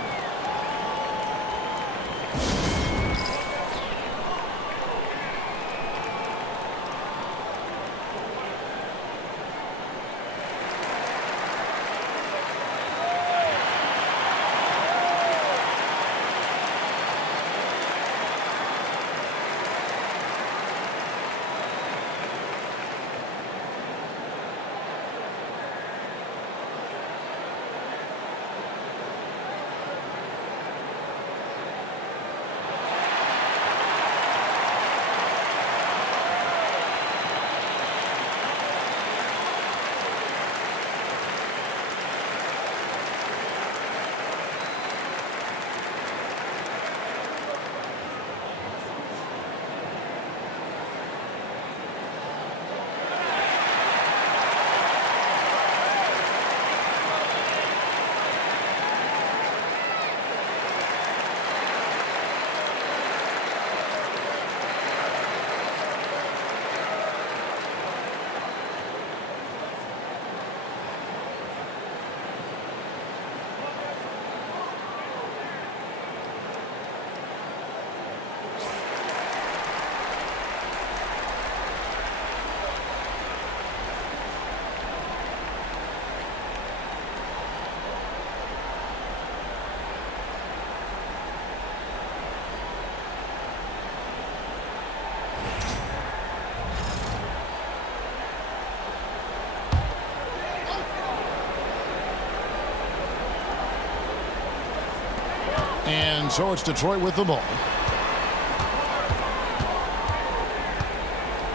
And so it's Detroit with the ball.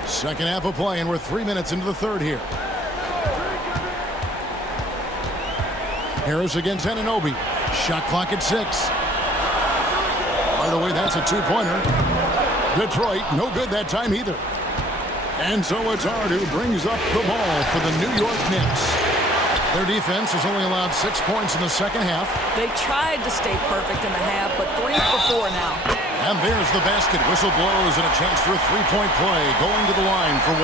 Second half of play, and we're 3 minutes into the 3rd here. Harris against Anunoby. Shot clock at 6. By the way, that's a 2-pointer. Detroit, no good that time either. And so it's Hart who brings up the ball for the New York Knicks. Their defense has only allowed 6 points in the second half. They tried to stay perfect in the half, but 3 for 4 now. And there's the basket. Whistle blows and a chance for a 3-point play. Going to the line for 1.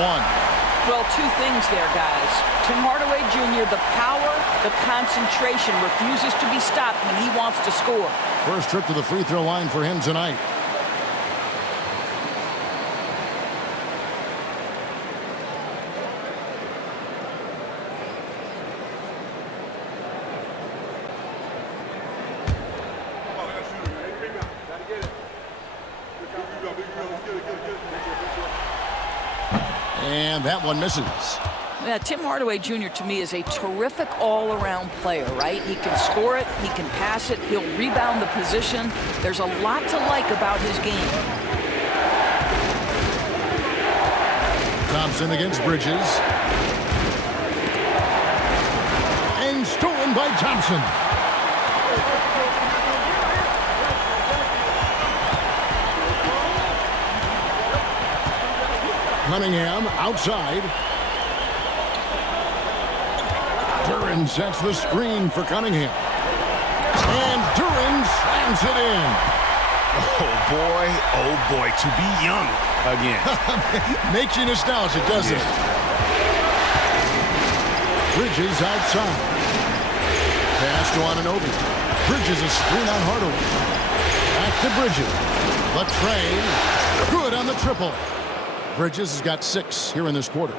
Well, 2 things there, guys. Tim Hardaway Jr., the power, the concentration, refuses to be stopped when he wants to score. First trip to the free throw line for him tonight. And that one misses. Yeah, Tim Hardaway Jr. to me is a terrific all-around player, right? He can score it, he can pass it, he'll rebound the position. There's a lot to like about his game. Thompson against Bridges. And stolen by Thompson. Cunningham outside. Duren sets the screen for Cunningham. And Duren slams it in. Oh boy, to be young again. Makes you nostalgic, doesn't it? Bridges outside. Pass to Anunoby. Bridges a screen on Hardaway. Back to Bridges. The train. Good on the triple. Bridges has got 6 here in this quarter.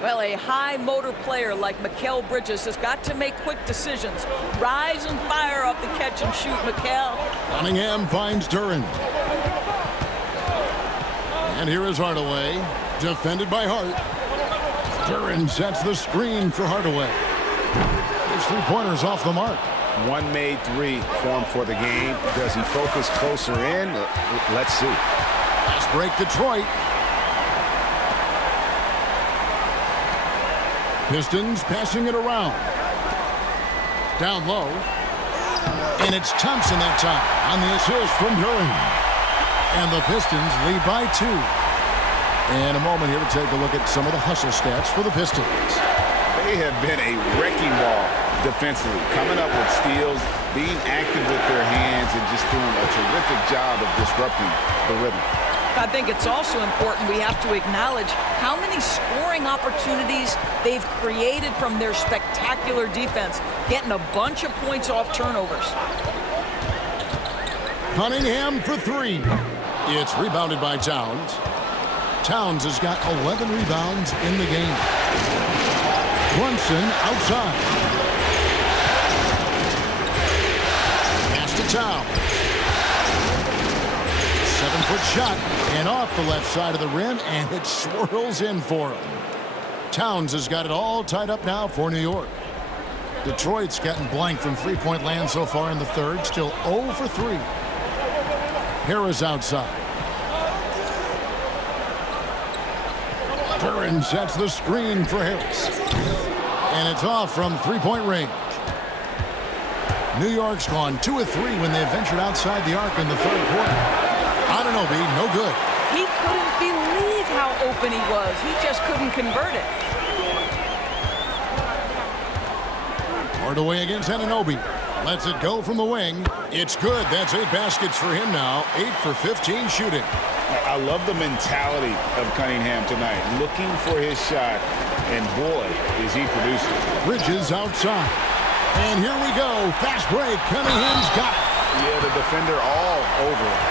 Well, a high motor player like Mikal Bridges has got to make quick decisions. Rise and fire off the catch and shoot, Mikal. Cunningham finds Duren. And here is Hardaway, defended by Hart. Duren sets the screen for Hardaway. His 3-pointers off the mark. One made 3 formed for the game. Does he focus closer in? Let's see. Fast break Detroit. Pistons passing it around. Down low. And it's Thompson that time on the assist from Duren. And the Pistons lead by 2. And a moment here to take a look at some of the hustle stats for the Pistons. They have been a wrecking ball defensively, coming up with steals, being active with their hands, and just doing a terrific job of disrupting the rhythm. I think it's also important we have to acknowledge how many scoring opportunities they've created from their spectacular defense, getting a bunch of points off turnovers. Cunningham for 3. It's rebounded by Towns. Towns has got 11 rebounds in the game. Brunson outside. Pass to Towns. 7-foot shot and off the left side of the rim, and it swirls in for him. Towns has got it all tied up now for New York. Detroit's gotten blank from 3-point land so far in the third, still 0 for 3. Harris outside. Duren sets the screen for Harris. And it's off from 3-point range. New York's gone 2 of 3 when they ventured outside the arc in the third quarter. Anunoby, no good. He couldn't believe how open he was. He just couldn't convert it. Hardaway against Anunoby. Lets it go from the wing. It's good. That's 8 baskets for him now. 8 for 15 shooting. I love the mentality of Cunningham tonight, looking for his shot, and boy, is he producing. Bridges outside. And here we go. Fast break. Cunningham's got it. Yeah, the defender all over it.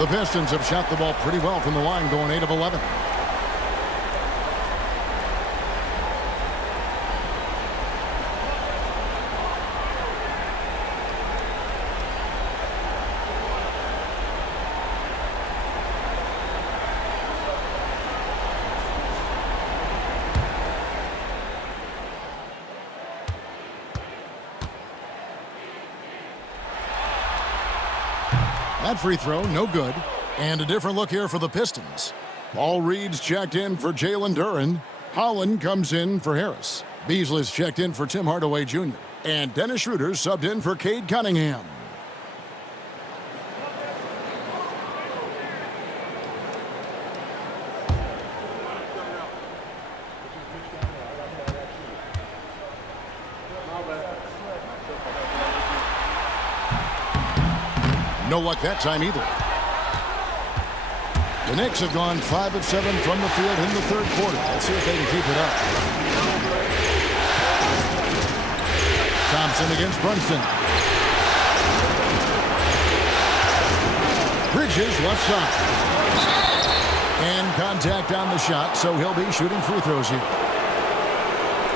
The Pistons have shot the ball pretty well from the line, going 8 of 11. That free throw, no good. And a different look here for the Pistons. Paul Reed's checked in for Jalen Duren. Holland comes in for Harris. Beasley's checked in for Tim Hardaway Jr. And Dennis Schroeder subbed in for Cade Cunningham. No luck that time either. The Knicks have gone 5 of 7 from the field in the third quarter. Let's see if they can keep it up. Thompson against Brunson. Bridges left side. And contact on the shot, so he'll be shooting free throws here.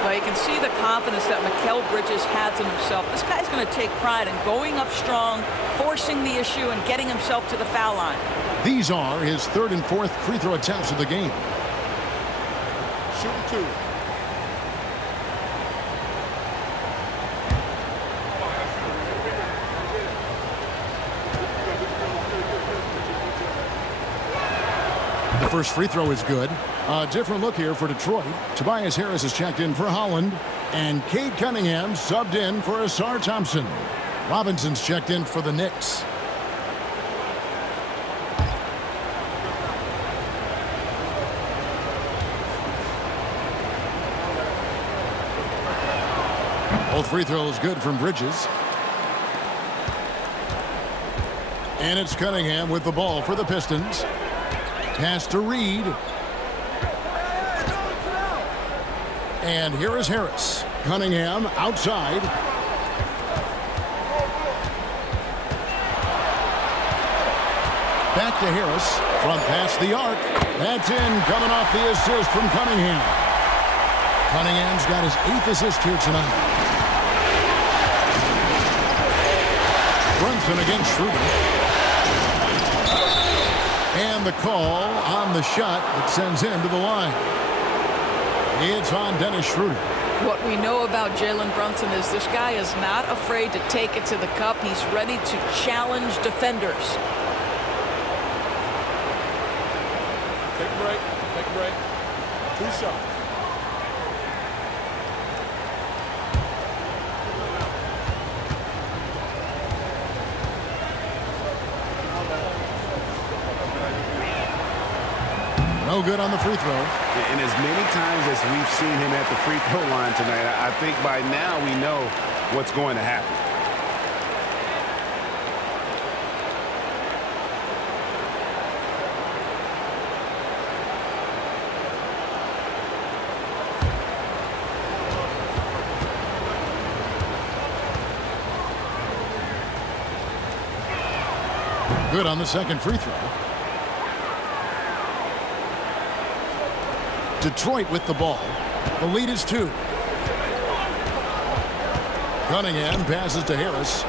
Well, you can see the confidence that Mikal Bridges has in himself. This guy's going to take pride in going up strong, forcing the issue, and getting himself to the foul line. These are his 3rd and 4th free throw attempts of the game. Shooting 2. The first free throw is good. A different look here for Detroit. Tobias Harris is checked in for Holland. And Cade Cunningham subbed in for Ausar Thompson. Robinson's checked in for the Knicks. Both free throws good from Bridges. And it's Cunningham with the ball for the Pistons. Pass to Reed. And here is Harris. Cunningham outside. Back to Harris. From past the arc. That's in. Coming off the assist from Cunningham. Cunningham's got his 8th assist here tonight. Brunson against Schroeder. And the call on the shot that sends him to the line. It's on Dennis Schroeder. What we know about Jalen Brunson is this guy is not afraid to take it to the cup. He's ready to challenge defenders. Take a break. Take a break. 2 shots. No good on the free throw. And as many times as we've seen him at the free throw line tonight, I think by now we know what's going to happen. Good on the second free throw. Detroit with the ball. The lead is 2. Cunningham passes to Harris.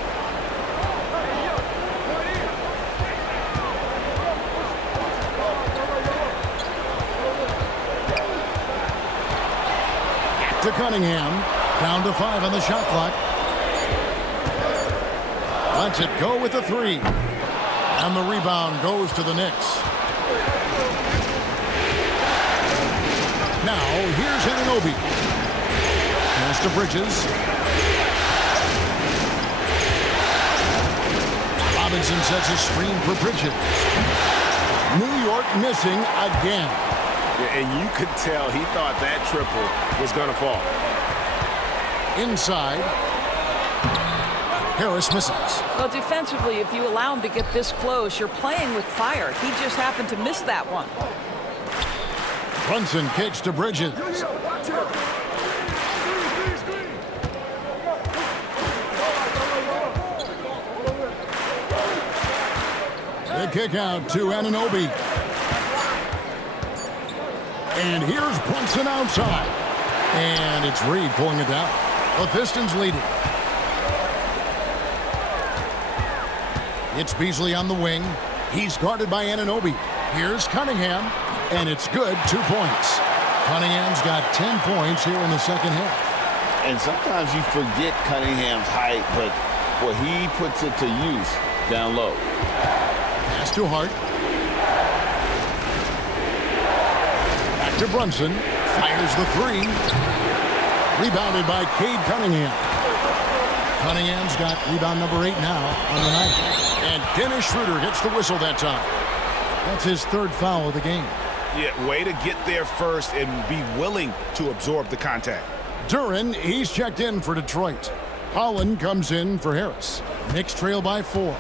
To Cunningham. Down to 5 on the shot clock. Lets it go with the 3. And the rebound goes to the Knicks. Now, here's Anunoby. Pass to Bridges. Robinson sets a screen for Bridges. New York missing again. Yeah, and you could tell he thought that triple was going to fall. Inside. Harris misses. Well, defensively, if you allow him to get this close, you're playing with fire. He just happened to miss that one. Brunson kicks to Bridges. The kick out to Anunoby. And here's Brunson outside. And it's Reed pulling it down. The Pistons leading. It's Beasley on the wing. He's guarded by Anunoby. Here's Cunningham. And it's good, 2 points. Cunningham's got 10 points here in the second half. And sometimes you forget Cunningham's height, but boy, he puts it to use down low. Pass to Hart. Back to Brunson. Fires the 3. Rebounded by Cade Cunningham. Cunningham's got rebound number 8 now on the night. And Dennis Schroeder gets the whistle that time. That's his 3rd foul of the game. Yeah, way to get there first and be willing to absorb the contact. Duren, he's checked in for Detroit. Holland comes in for Harris. Knicks trail by 4.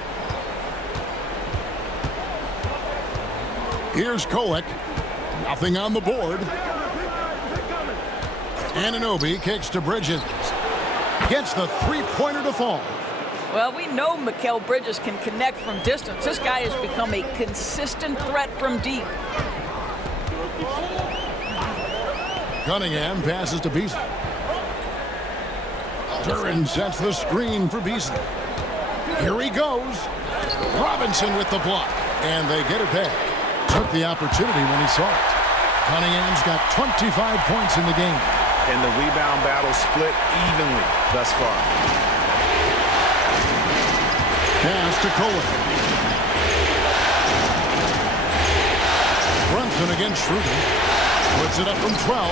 Here's Kolek. Nothing on the board. Anunoby kicks to Bridges. Gets the 3-pointer to fall. Well, we know Mikal Bridges can connect from distance. This guy has become a consistent threat from deep. Cunningham passes to Beasley. Duren sets the screen for Beasley. Here he goes. Robinson with the block. And they get it back. Took the opportunity when he saw it. Cunningham's got 25 points in the game. And the rebound battle split evenly thus far. Pass to Kolek. Brunson against Schroeder. Puts it up from 12.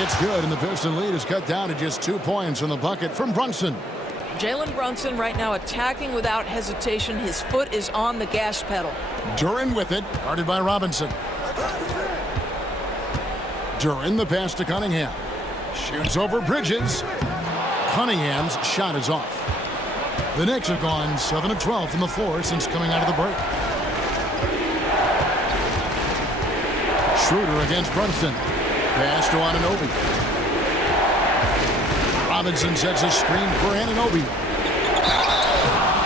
It's good, and the Piston lead is cut down to just 2 points in the bucket from Brunson. Jalen Brunson right now attacking without hesitation. His foot is on the gas pedal. Duren with it, guarded by Robinson. Duren, the pass to Cunningham. Shoots over Bridges. Cunningham's shot is off. The Knicks have gone 7 of 12 from the floor since coming out of the break. Schroeder against Brunson. Pass to Anunoby. Robinson sets a screen for Anunoby.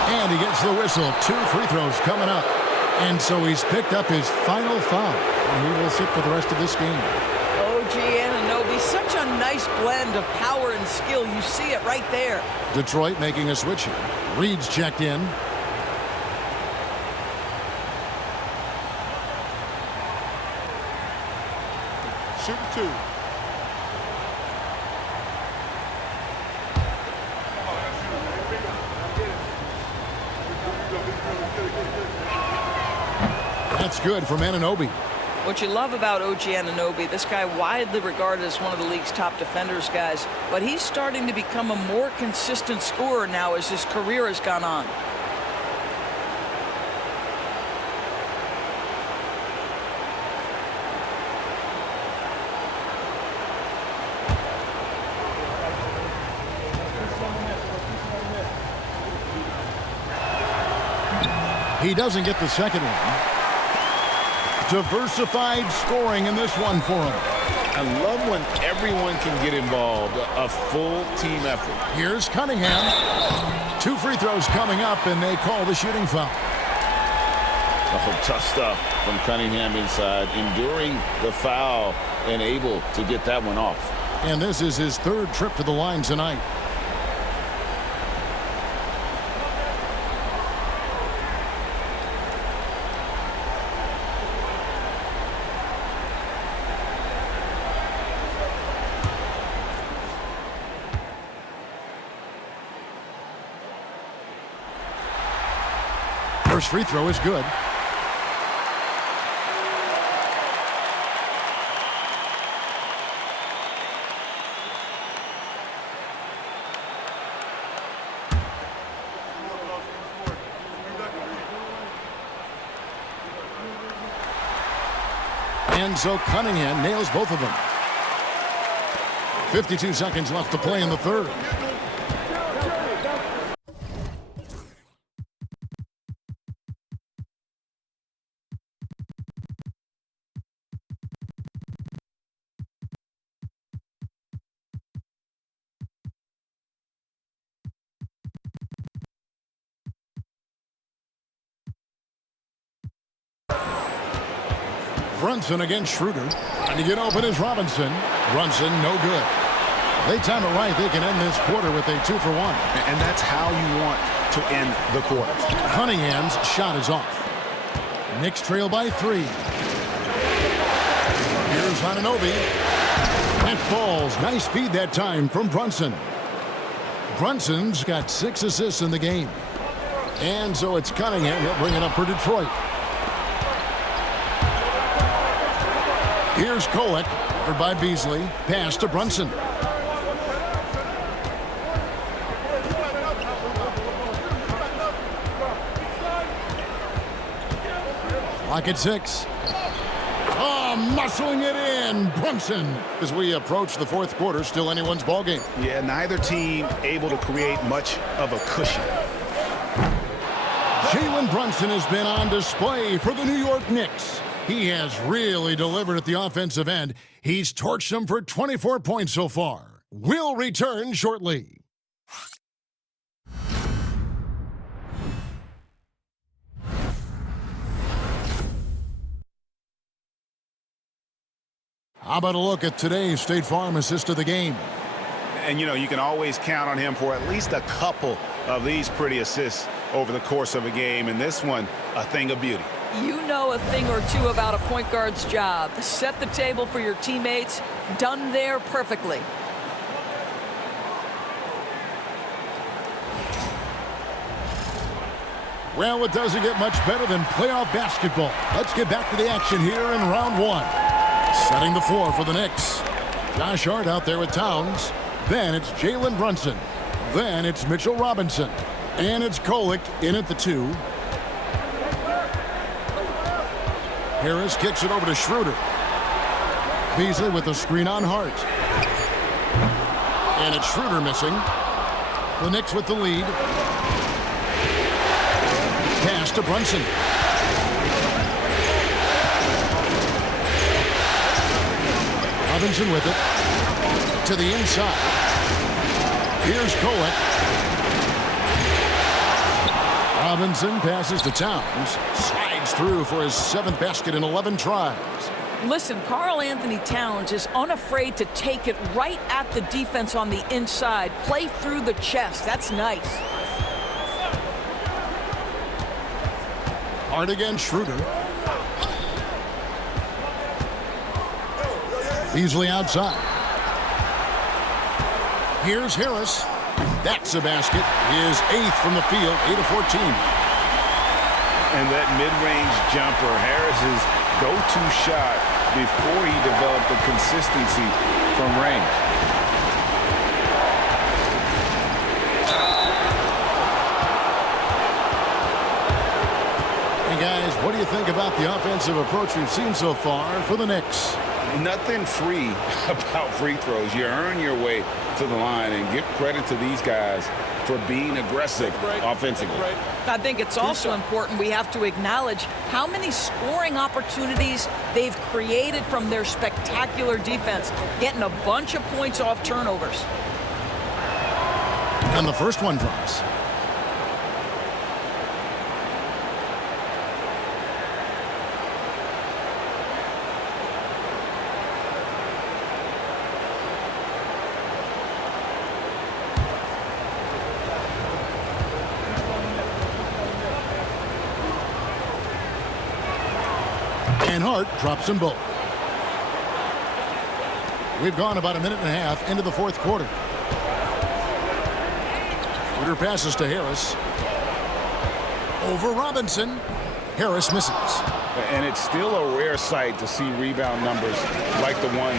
And he gets the whistle. 2 free throws coming up. And so he's picked up his final foul. And he will sit for the rest of this game. OG Anunoby, such a nice blend of power and skill. You see it right there. Detroit making a switch here. Reed's checked in. Shoot 2. That's good from Anunoby. What you love about OG Anunoby, this guy widely regarded as one of the league's top defenders, guys, but he's starting to become a more consistent scorer now as his career has gone on. He doesn't get the second one. Diversified scoring in this one for him. I love when everyone can get involved, a full team effort. Here's Cunningham. 2 free throws coming up, and they call the shooting foul. Oh, tough stuff from Cunningham inside, enduring the foul and able to get that one off. And this is his 3rd trip to the line tonight. First free throw is good. And so Cunningham nails both of them. 52 seconds left to play in the 3rd. Brunson against Schroeder. Trying to get open is Robinson. Brunson, no good. They time it right. They can end this quarter with a 2 for 1. And that's how you want to end the quarter. Cunningham's shot is off. Knicks trail by 3. Here's Anunoby. That falls. Nice feed that time from Brunson. Brunson's got 6 assists in the game. And so it's Cunningham. He'll bring it up for Detroit. Here's 𝙭, covered by Beasley. Pass to Brunson. Clock at 6. Oh, muscling it in, Brunson. As we approach the 4th quarter, still anyone's ballgame. Yeah, neither team able to create much of a cushion. Jalen Brunson has been on display for the New York Knicks. He has really delivered at the offensive end. He's torched them for 24 points so far. We'll return shortly. How about a look at today's State Farm assist of the game? And, you know, you can always count on him for at least a couple of these pretty assists over the course of a game. And this one, a thing of beauty. You know a thing or two about a point guard's job. Set the table for your teammates. Done there perfectly. Well, it doesn't get much better than playoff basketball. Let's get back to the action here in round 1. Setting the floor for the Knicks. Josh Hart out there with Towns. Then it's Jalen Brunson. Then it's Mitchell Robinson. And it's 𝙭in at the 2. Harris kicks it over to Schroeder. Beasley with the screen on Hart. And it's Schroeder missing. The Knicks with the lead. Pass to Brunson. Robinson with it. To the inside. Here's 𝙭𝙗𝙗. Robinson passes to Towns. Slides through for his 7th basket in 11 tries. Listen, Karl-Anthony Towns is unafraid to take it right at the defense on the inside. Play through the chest. That's nice. Hard against Schroeder. Beasley outside. Here's Harris. That's a basket. His 8th from the field, 8 of 14. And that mid-range jumper, Harris's go-to shot before he developed the consistency from range. Hey guys, what do you think about the offensive approach we've seen so far for the Knicks? Nothing free about free throws. You earn your way to the line, and give credit to these guys for being aggressive offensively. I think it's also important we have to acknowledge how many scoring opportunities they've created from their spectacular defense, getting a bunch of points off turnovers. And the first one drops. And Hart drops them both. We've gone about a minute and a half into the 4th quarter. Schroeder passes to Harris. Over Robinson. Harris misses. And it's still a rare sight to see rebound numbers like the ones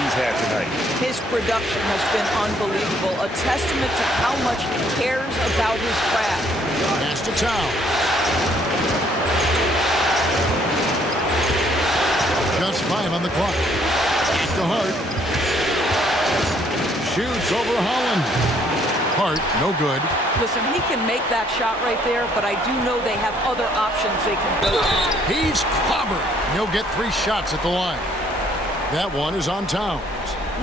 he's had tonight. His production has been unbelievable, a testament to how much he cares about his craft. Pass to Towns. Just 5 on the clock. Back to Hart. Shoots over Holland. Hart, no good. Listen, he can make that shot right there, but I do know they have other options they can go to. He's clobbered. He'll get 3 shots at the line. That one is on Towns.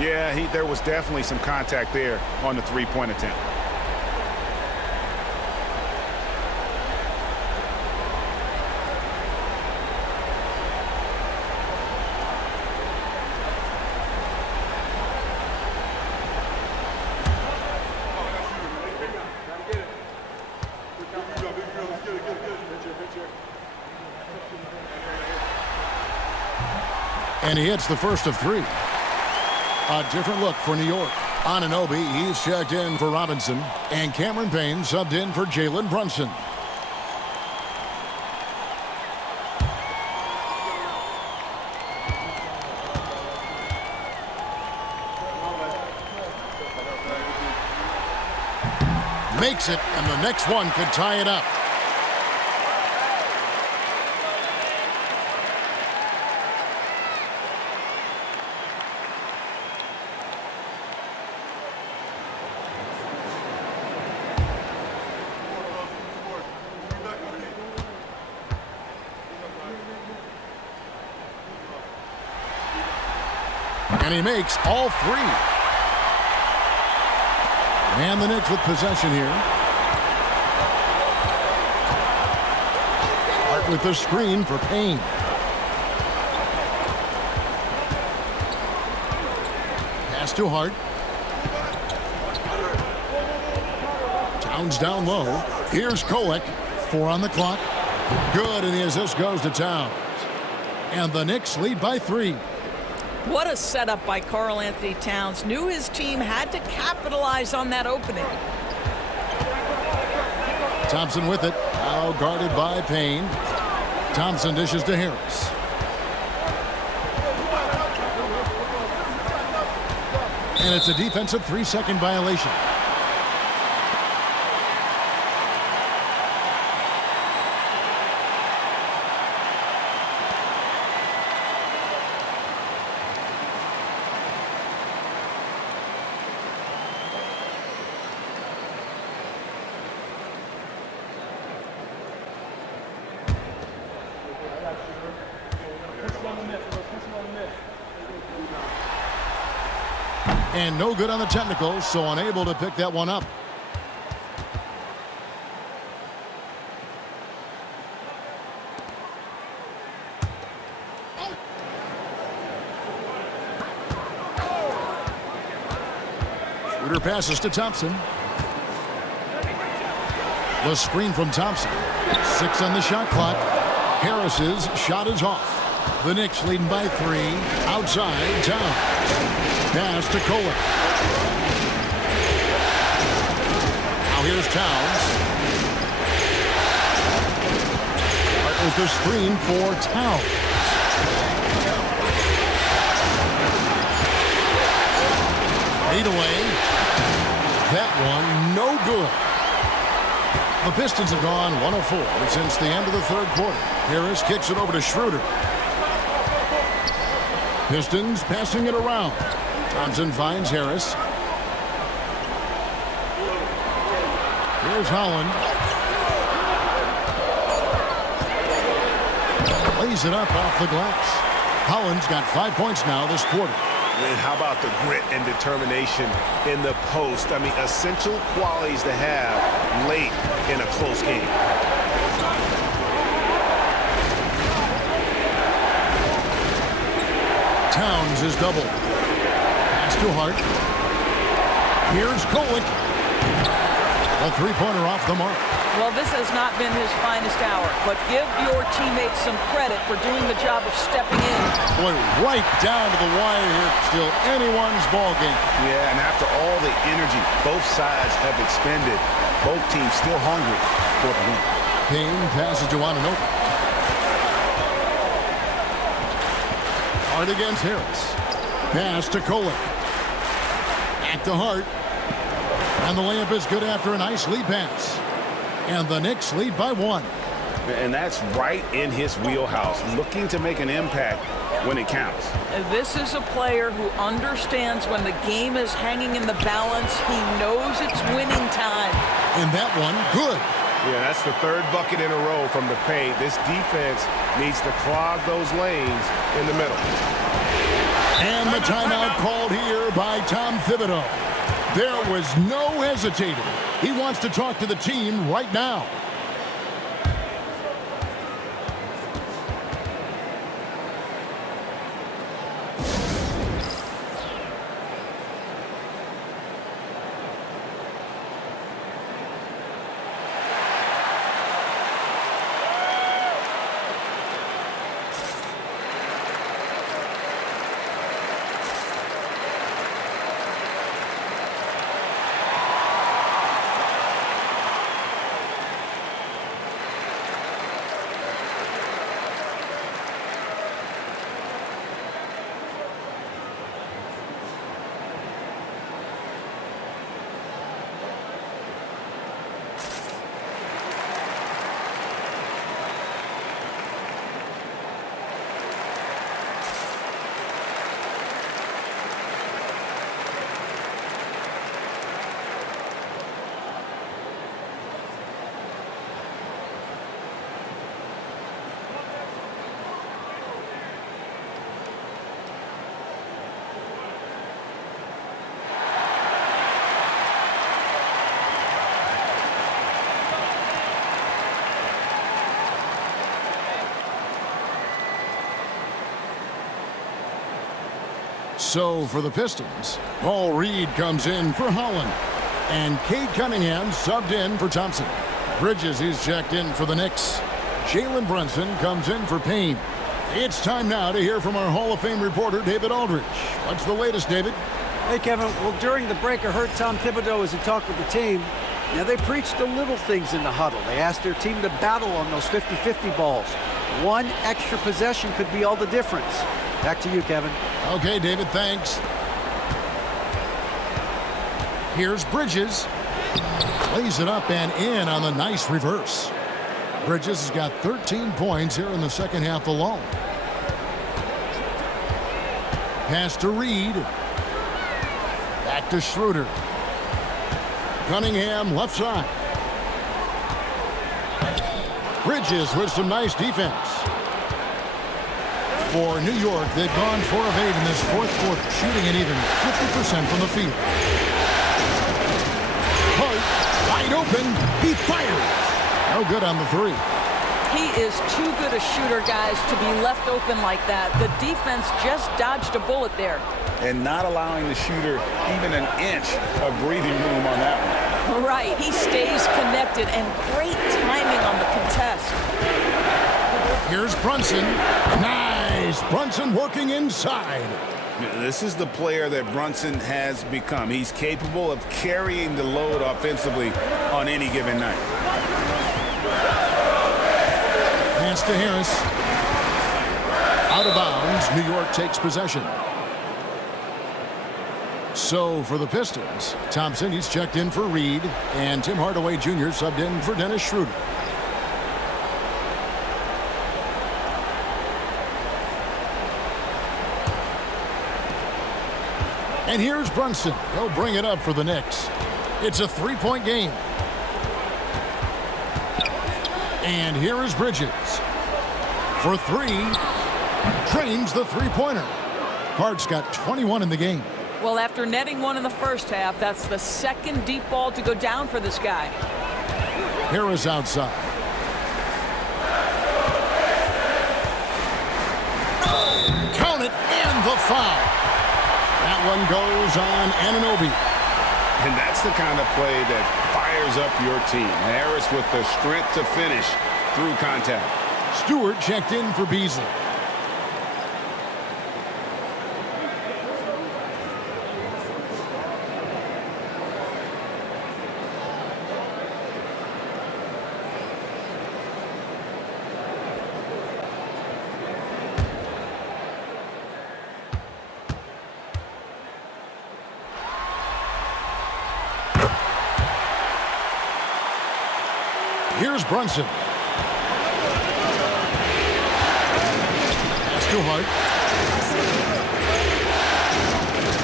Yeah, there was definitely some contact there on the 3-point attempt. And he hits the first of 3. A different look for New York. Anunoby, he's checked in for Robinson. And Cameron Payne subbed in for Jalen Brunson. Makes it, and the next one could tie it up. And he makes all 3. And the Knicks with possession here. Hart with the screen for Payne. Pass to Hart. Towns down low. Here's 𝙭𝙗𝙗. 4 on the clock. Good, and the assist goes to Towns. And the Knicks lead by 3. What a setup by Karl-Anthony Towns. Knew his team had to capitalize on that opening. Thompson with it. Now guarded by Payne. Thompson dishes to Harris. And it's a defensive 3-second violation. And no good on the technical, so unable to pick that one up. Schroeder passes to Thompson. The screen from Thompson. 6 on the shot clock. Harris's shot is off. The Knicks leading by 3. Outside, Towns. Pass to Kohler. Now here's Towns. Right with the screen for Towns. Fade away. That one, no good. The Pistons have gone 1 of 4 since the end of the third quarter. Harris kicks it over to Schroeder. Pistons passing it around. Thompson finds Harris. Here's Holland. Lays it up off the glass. Holland's got 5 points now this quarter. And how about the grit and determination in the post? I mean, essential qualities to have late in a close game. Towns is doubled. Pass to Hart. Here's Kolek. A three-pointer off the mark. Well, this has not been his finest hour, but give your teammates some credit for doing the job of stepping in. Boy, right down to the wire here. Still anyone's ball game. Yeah, and after all the energy both sides have expended, both teams still hungry for the win. Payne passes to Anunoby. Hart against Harris. Pass to Kolek. Back to Hart. And the layup is good after a nice lead pass. And the Knicks lead by 1. And that's right in his wheelhouse, looking to make an impact when it counts. And this is a player who understands when the game is hanging in the balance. He knows it's winning time. And that one, good. Yeah, that's the third bucket in a row from the paint. This defense needs to clog those lanes in the middle. And the timeout called here by Tom Thibodeau. There was no hesitating. He wants to talk to the team right now. So for the Pistons, Paul Reed comes in for Holland. And Cade Cunningham subbed in for Thompson. Bridges is checked in for the Knicks. Jalen Brunson comes in for Payne. It's time now to hear from our Hall of Fame reporter, David Aldridge. What's the latest, David? Hey, Kevin. Well, during the break, I heard Tom Thibodeau as he talked with the team. Now, they preached the little things in the huddle. They asked their team to battle on those 50-50 balls. One extra possession could be all the difference. Back to you, Kevin. Okay, David, thanks. Here's Bridges. Lays it up and in on the nice reverse. Bridges has got 13 points here in the second half alone. Pass to Reed. Back to Schroeder. Cunningham left side. Bridges with some nice defense. For New York, they've gone 4 of 8 in this fourth quarter, shooting at even 50% from the field. Hart, wide open, he fires. No good on the 3. He is too good a shooter, guys, to be left open like that. The defense just dodged a bullet there. And not allowing the shooter even an inch of breathing room on that one. Right, he stays connected, and great timing on the contest. Here's Brunson. Nice. Brunson working inside. This is the player that Brunson has become. He's capable of carrying the load offensively on any given night. Pass to Harris. Out of bounds. New York takes possession. So for the Pistons, Thompson, he's checked in for Reed, and Tim Hardaway Jr. subbed in for Dennis Schroeder. And here's Brunson. He'll bring it up for the Knicks. It's a 3-point game. And here is Bridges. For 3, drains the 3-pointer. Hart's got 21 in the game. Well, after netting 1 in the first half, that's the second deep ball to go down for this guy. Harris outside. Count it, and the foul. That one goes on Anunoby. And that's the kind of play that fires up your team. Harris with the strength to finish through contact. Stewart checked in for Beasley. Here's Brunson. That's too hard.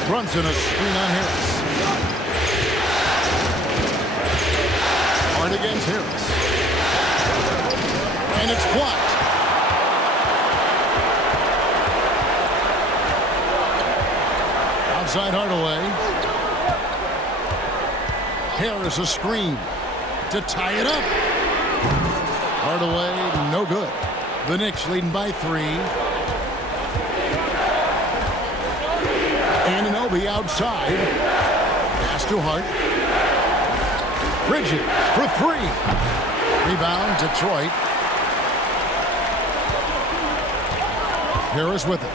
Brunson, a screen on Harris. Hard against Harris. And it's blocked. Outside Hardaway. Harris a screen to tie it up. Hardaway, no good. The Knicks leading by 3. Anunoby outside. Pass to Hart. Bridges for 3. Rebound, Detroit. Harris with it.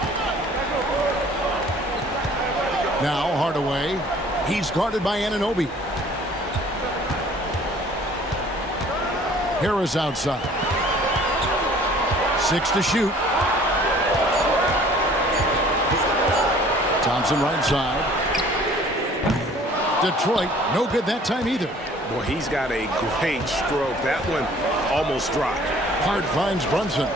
Now Hardaway. He's guarded by Anunoby. Harris outside. 6 to shoot. Thompson right side. Detroit, no good that time either. Boy, he's got a great stroke. That one almost dropped. Hart finds Brunson.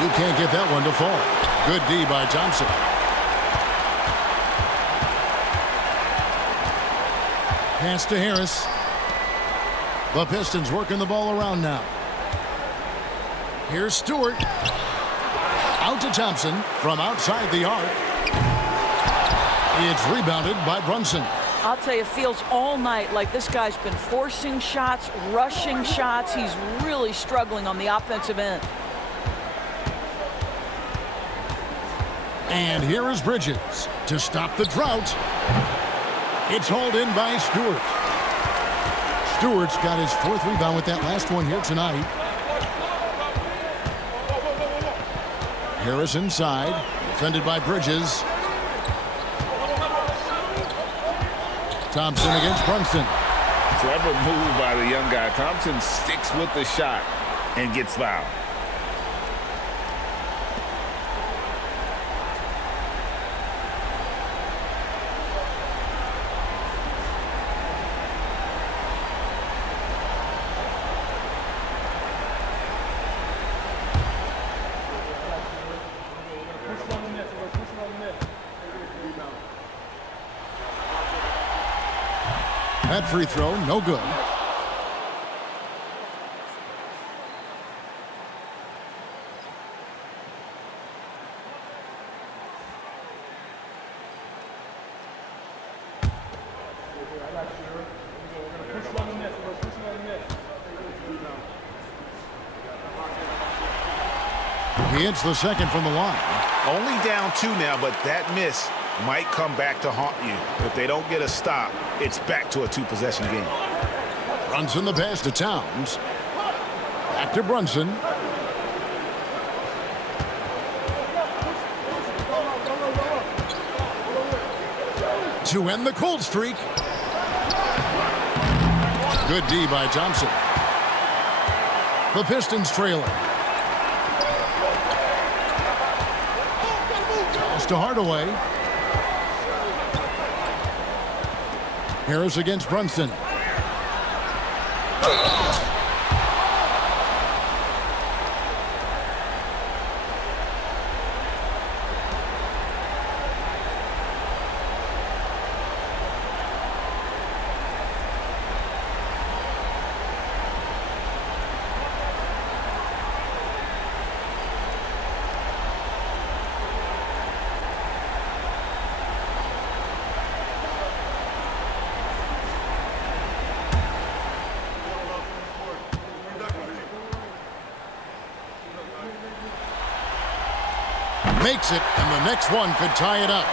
He can't get that one to fall. Good D by Thompson. Pass to Harris. The Pistons working the ball around now. Here's Stewart. Out to Thompson from outside the arc. It's rebounded by Brunson. I'll tell you, it feels all night like this guy's been forcing shots, rushing shots. He's really struggling on the offensive end. And here is Bridges to stop the drought. It's hauled in by Stewart. Stewart's got his 4th rebound with that last one here tonight. Harris inside, defended by Bridges. Thompson against Brunson. Clever move by the young guy. Thompson sticks with the shot and gets fouled. That free throw, no good. He hits the second from the line. Only down 2 now, but that miss might come back to haunt you. If they don't get a stop, it's back to a 2-possession game. Brunson the pass to Towns. Back to Brunson. To end the cold streak. Good D by Thompson. The Pistons trailing. Pass to Hardaway. Harris against Brunson. Makes it, and the next one could tie it up.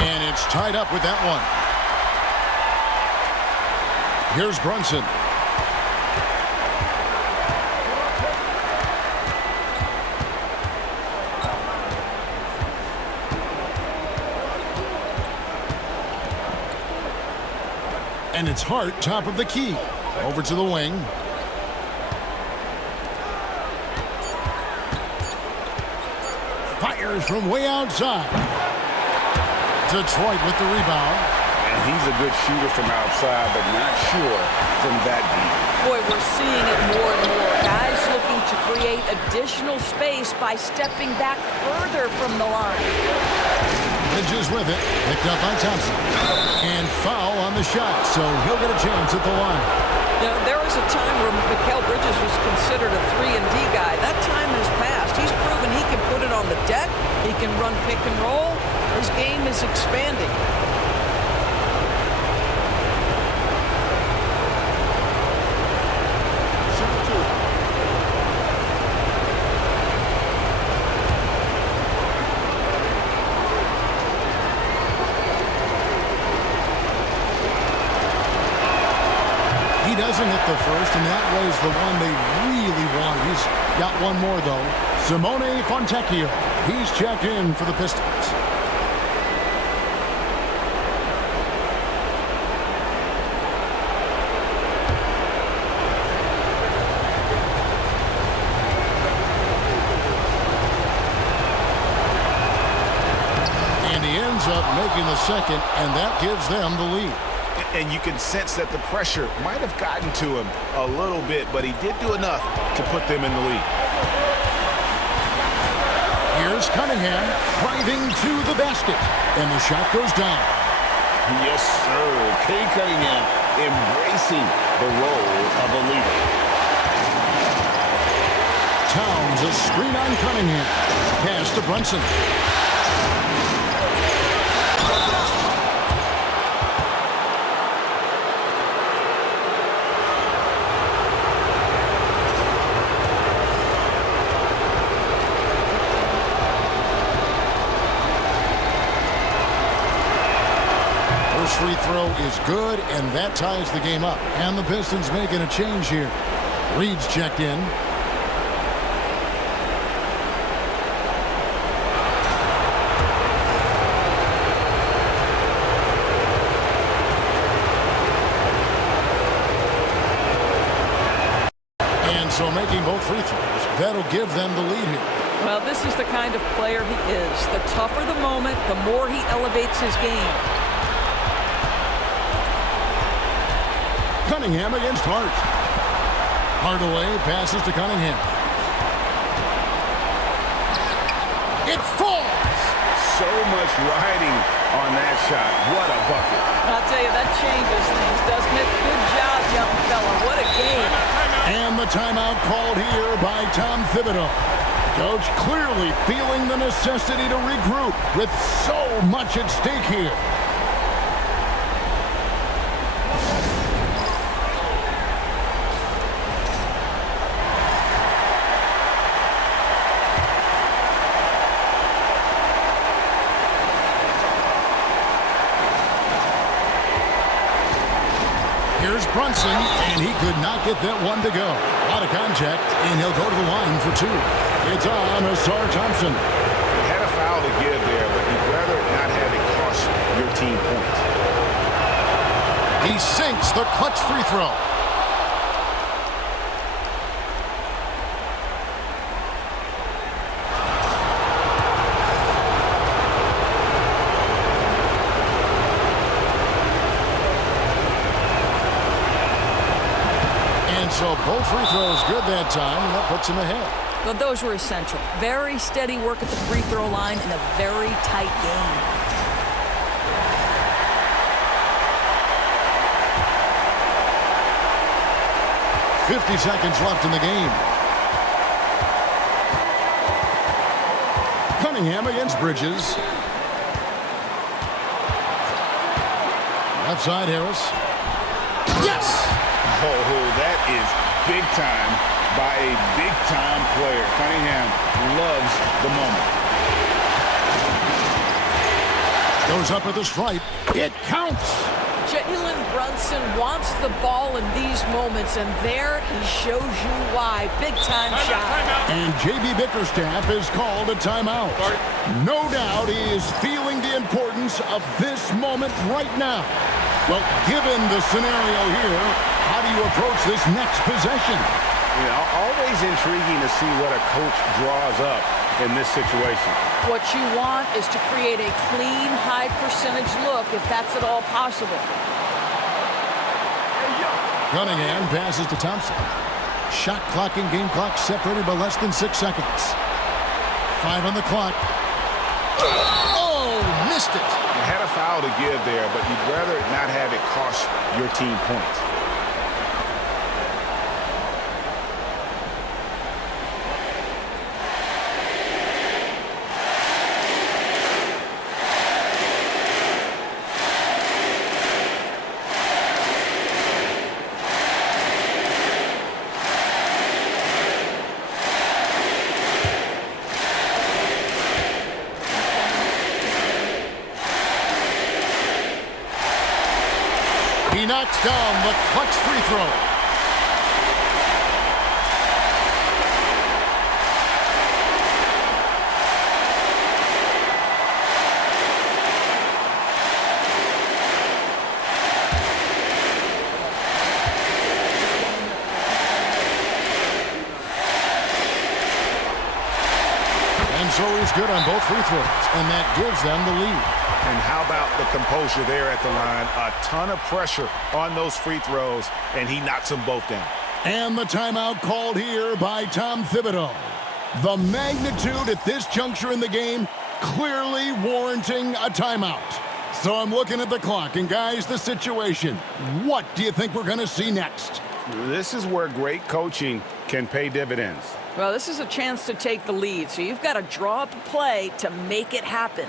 And it's tied up with that one. Here's Brunson. And it's Hart, top of the key. Over to the wing. Fires from way outside. Detroit with the rebound. And he's a good shooter from outside, but not sure from that deep. Boy, we're seeing it more and more. Guys looking to create additional space by stepping back further from the line. Bridges with it, picked up by Thompson. And foul on the shot, so he'll get a chance at the line. You know, there was a time where Mikal Bridges was considered a 3-and-D guy. That time has passed. He's proven he can put it on the deck. He can run pick and roll. His game is expanding. He doesn't hit the first, and that was the one they really want. He's got one more, though. Simone Fontecchio. He's checked in for the Pistons. And he ends up making the second, and that gives them the lead. And you can sense that the pressure might have gotten to him a little bit, but he did do enough to put them in the lead. Here's Cunningham driving to the basket, and the shot goes down. Yes, sir. Cade Cunningham embracing the role of a leader. Towns, a screen on Cunningham. Pass to Brunson. First free throw is good, and that ties the game up. And the Pistons making a change here. Reed's checked in. And so making both free throws, that'll give them the lead here. Well, this is the kind of player he is. The tougher the moment, the more he elevates his game. Cunningham against Hart. Hardaway passes to Cunningham. It falls. So much riding on that shot. What a bucket. I'll tell you, that changes things, doesn't it? Good job, young fella. What a game. And the timeout called here by Tom Thibodeau. Coach clearly feeling the necessity to regroup with so much at stake here. Here's Brunson, and he could not get that one to go. Out of contact, and he'll go to the line for two. It's on Ausar Thompson. He had a foul to give there, but he'd rather not have it cost your team points. He sinks the clutch free throw. So both free throws good that time, and that puts him ahead. But those were essential. Very steady work at the free throw line in a very tight game. .50 seconds left in the game. Cunningham against Bridges. Left side, Harris. Yes! Oh, that is big time by a big-time player. Cunningham loves the moment. Goes up with a stripe. It counts. Jalen Brunson wants the ball in these moments, and there he shows you why. Big-time shot. And J.B. Bickerstaff is called a timeout. No doubt he is feeling the importance of this moment right now. Well, given the scenario here, how do you approach this next possession? You know, always intriguing to see what a coach draws up in this situation. What you want is to create a clean, high-percentage look, if that's at all possible. Cunningham passes to Thompson. Shot clock and game clock separated by less than 6 seconds. 5 on the clock. Oh, missed it. You had a foul to give there, but you'd rather not have it cost your team points. He knocks down the clutch free throw. And so he's good on both free throws, and that gives them the lead. And how about the composure there at the line? A ton of pressure on those free throws, and he knocks them both down. And the timeout called here by Tom Thibodeau. The magnitude at this juncture in the game clearly warranting a timeout. So I'm looking at the clock, and guys, the situation. What do you think we're going to see next? This is where great coaching can pay dividends. Well, this is a chance to take the lead, so you've got to draw up a play to make it happen.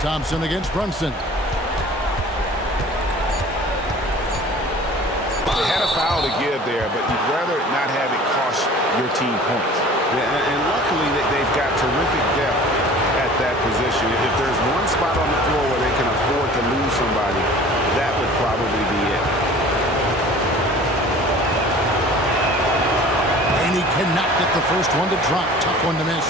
Thompson against Brunson. They had a foul to give there, but you'd rather not have it cost your team points. Yeah, and luckily they've got terrific depth at that position. If there's one spot on the floor where they can afford to lose somebody, that would probably be it. And he cannot get the first one to drop. Tough one to miss.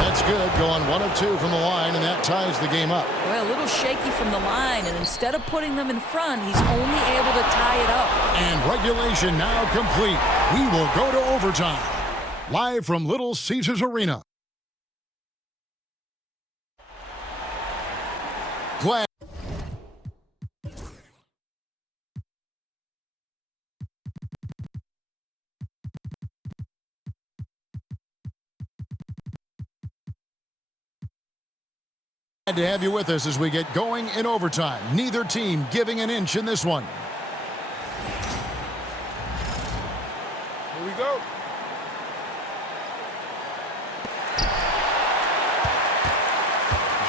That's good. Going 1 of 2 from the line, and that ties the game up. Well, a little shaky from the line, and instead of putting them in front, he's only able to tie it up. And regulation now complete. We will go to overtime. Live from Little Caesars Arena. Glad to have you with us as we get going in overtime. Neither team giving an inch in this one. Here we go.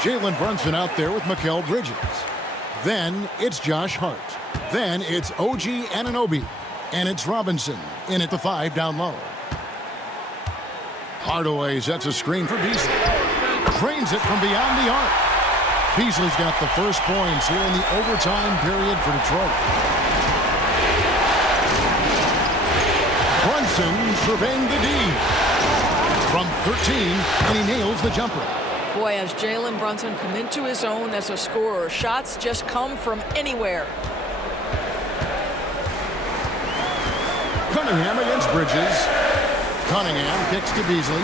Jalen Brunson out there with Mikal Bridges. Then it's Josh Hart. Then it's OG Anunoby. And it's Robinson in at the 5 down low. Hardaway sets a screen for Beasley. Trains it from beyond the arc. Beasley's got the first points here in the overtime period for Detroit. Brunson surveying the D. From 13, and he nails the jumper. Boy, has Jalen Brunson come into his own as a scorer. Shots just come from anywhere. Cunningham against Bridges. Cunningham kicks to Beasley.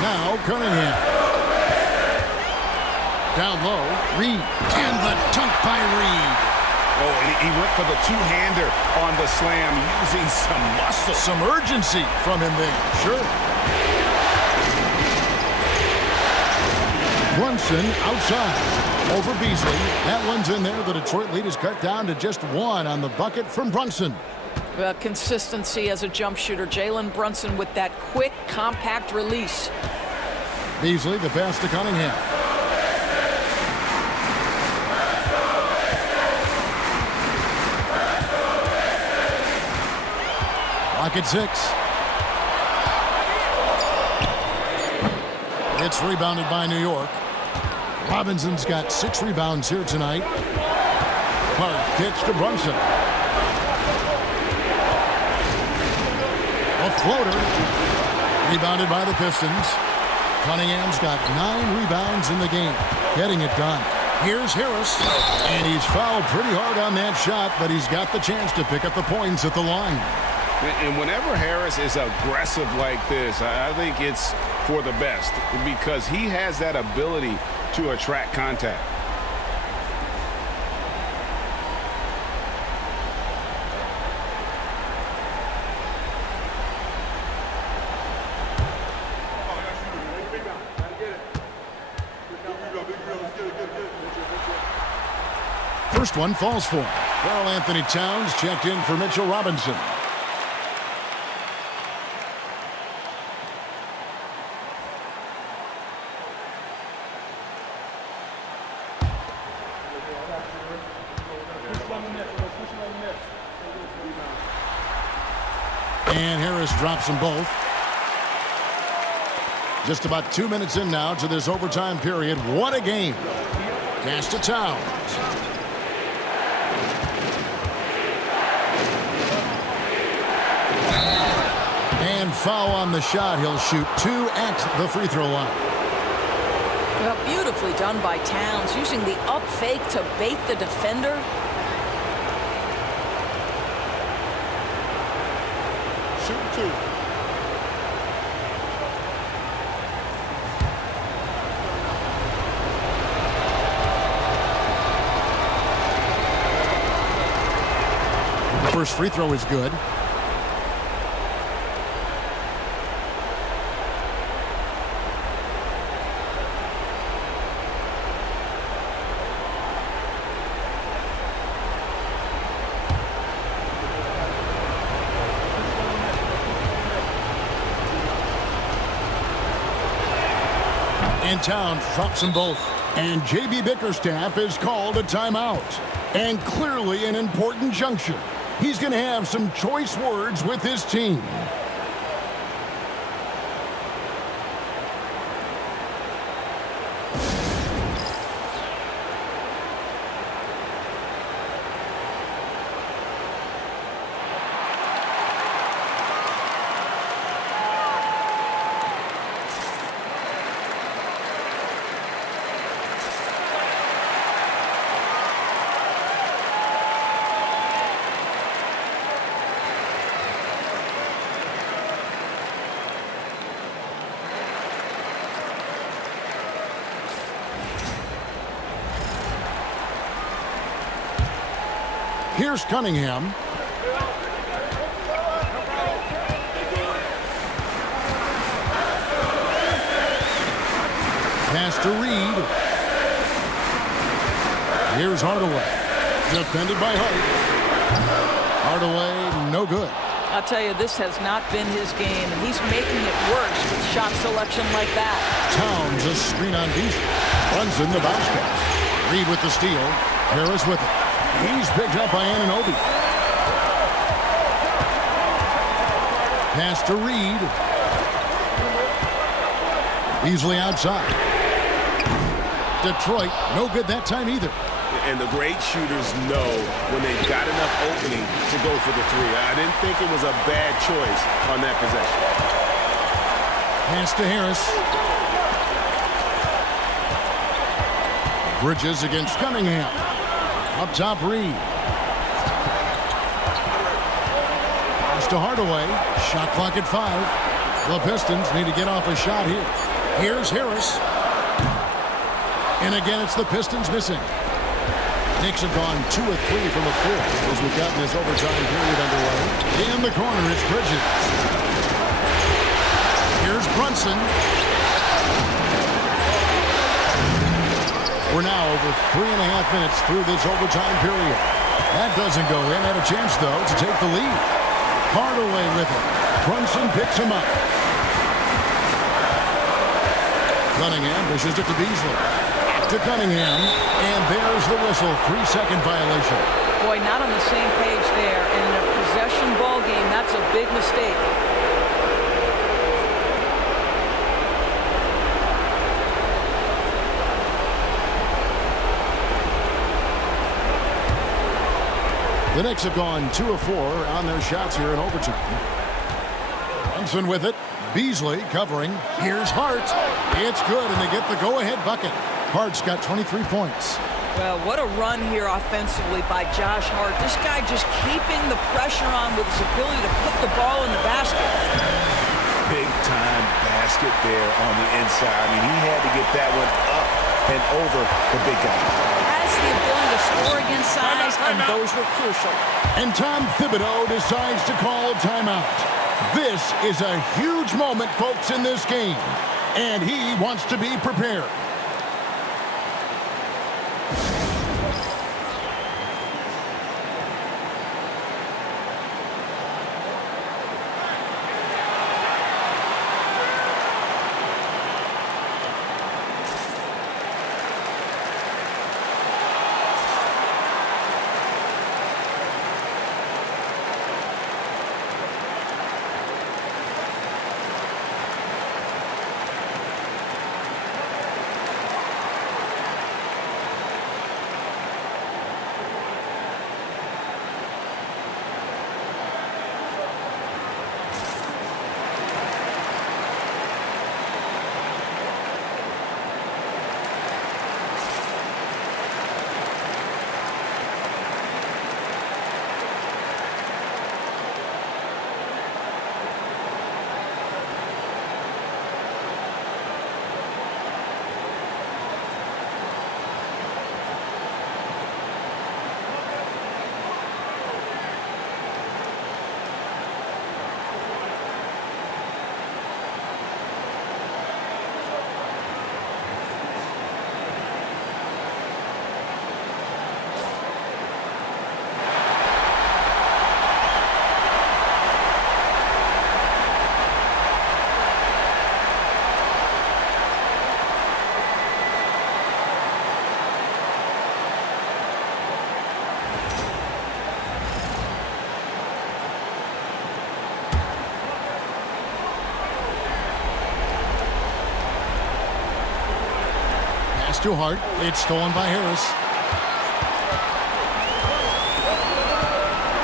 Now Cunningham. Down low, Reed. And the dunk by Reed. Oh, and he went for the two-hander on the slam, using some muscle. Some urgency from him there, sure. Brunson outside over Beasley. That one's in there. The Detroit lead is cut down to just 1 on the bucket from Brunson. Well, consistency as a jump shooter. Jalen Brunson with that quick, compact release. Beasley, the pass to Cunningham. Lock at 6. It's rebounded by New York. Robinson's got 6 rebounds here tonight. Hart kicks to Brunson. A floater. Rebounded by the Pistons. Cunningham's got 9 rebounds in the game. Getting it done. Here's Harris. And he's fouled pretty hard on that shot, but he's got the chance to pick up the points at the line. And whenever Harris is aggressive like this, I think it's for the best because he has that ability to attract contact. First one falls for him. Karl Anthony Towns checked in for Mitchell Robinson. And Harris drops them both. Just about 2 minutes in now to this overtime period. What a game. Pass to Towns. And foul on the shot. He'll shoot 2 at the free throw line. Well, beautifully done by Towns, using the up fake to bait the defender. Shoot 2. The first free throw is good. And Towns drops them both. And J.B. Bickerstaff is called a timeout. And clearly an important juncture. He's going to have some choice words with his team. Here's Cunningham. Pass to Reed. Here's Hardaway. Defended by Hart. Hardaway, no good. I'll tell you, this has not been his game, and he's making it worse with shot selection like that. Towns a screen on Beasley. Brunson the bounce pass. Reed with the steal. Harris with it. He's picked up by Anunoby. Pass to Reed. Beasley outside. Detroit, no good that time either. And the great shooters know when they've got enough opening to go for the three. I didn't think it was a bad choice on that possession. Pass to Harris. Bridges against Cunningham. Up top, Reed. Pass to Hardaway. Shot clock at 5. The Pistons need to get off a shot here. Here's Harris. And again, it's the Pistons missing. Knicks have gone 2 of 3 from the floor as we've gotten this overtime period underway. In the corner, it's Bridges. Here's Brunson. We're now over 3.5 minutes through this overtime period. That doesn't go in. Had a chance, though, to take the lead. Hardaway with it. Brunson picks him up. Cunningham dishes it to Beasley. To Cunningham, and there's the whistle. 3-second violation. Boy, not on the same page there. And in a possession ball game, that's a big mistake. The Knicks have gone 2 of 4 on their shots here in overtime. Brunson with it. Beasley covering. Here's Hart. It's good, and they get the go-ahead bucket. Hart's got 23 points. Well, what a run here offensively by Josh Hart. This guy just keeping the pressure on with his ability to put the ball in the basket. Big-time basket there on the inside. I mean, he had to get that one up and over the big guy. Has the ability to score against size, and those were crucial. And Tom Thibodeau decides to call timeout. This is a huge moment, folks, in this game. And he wants to be prepared. Pass to Hart. It's stolen by Harris.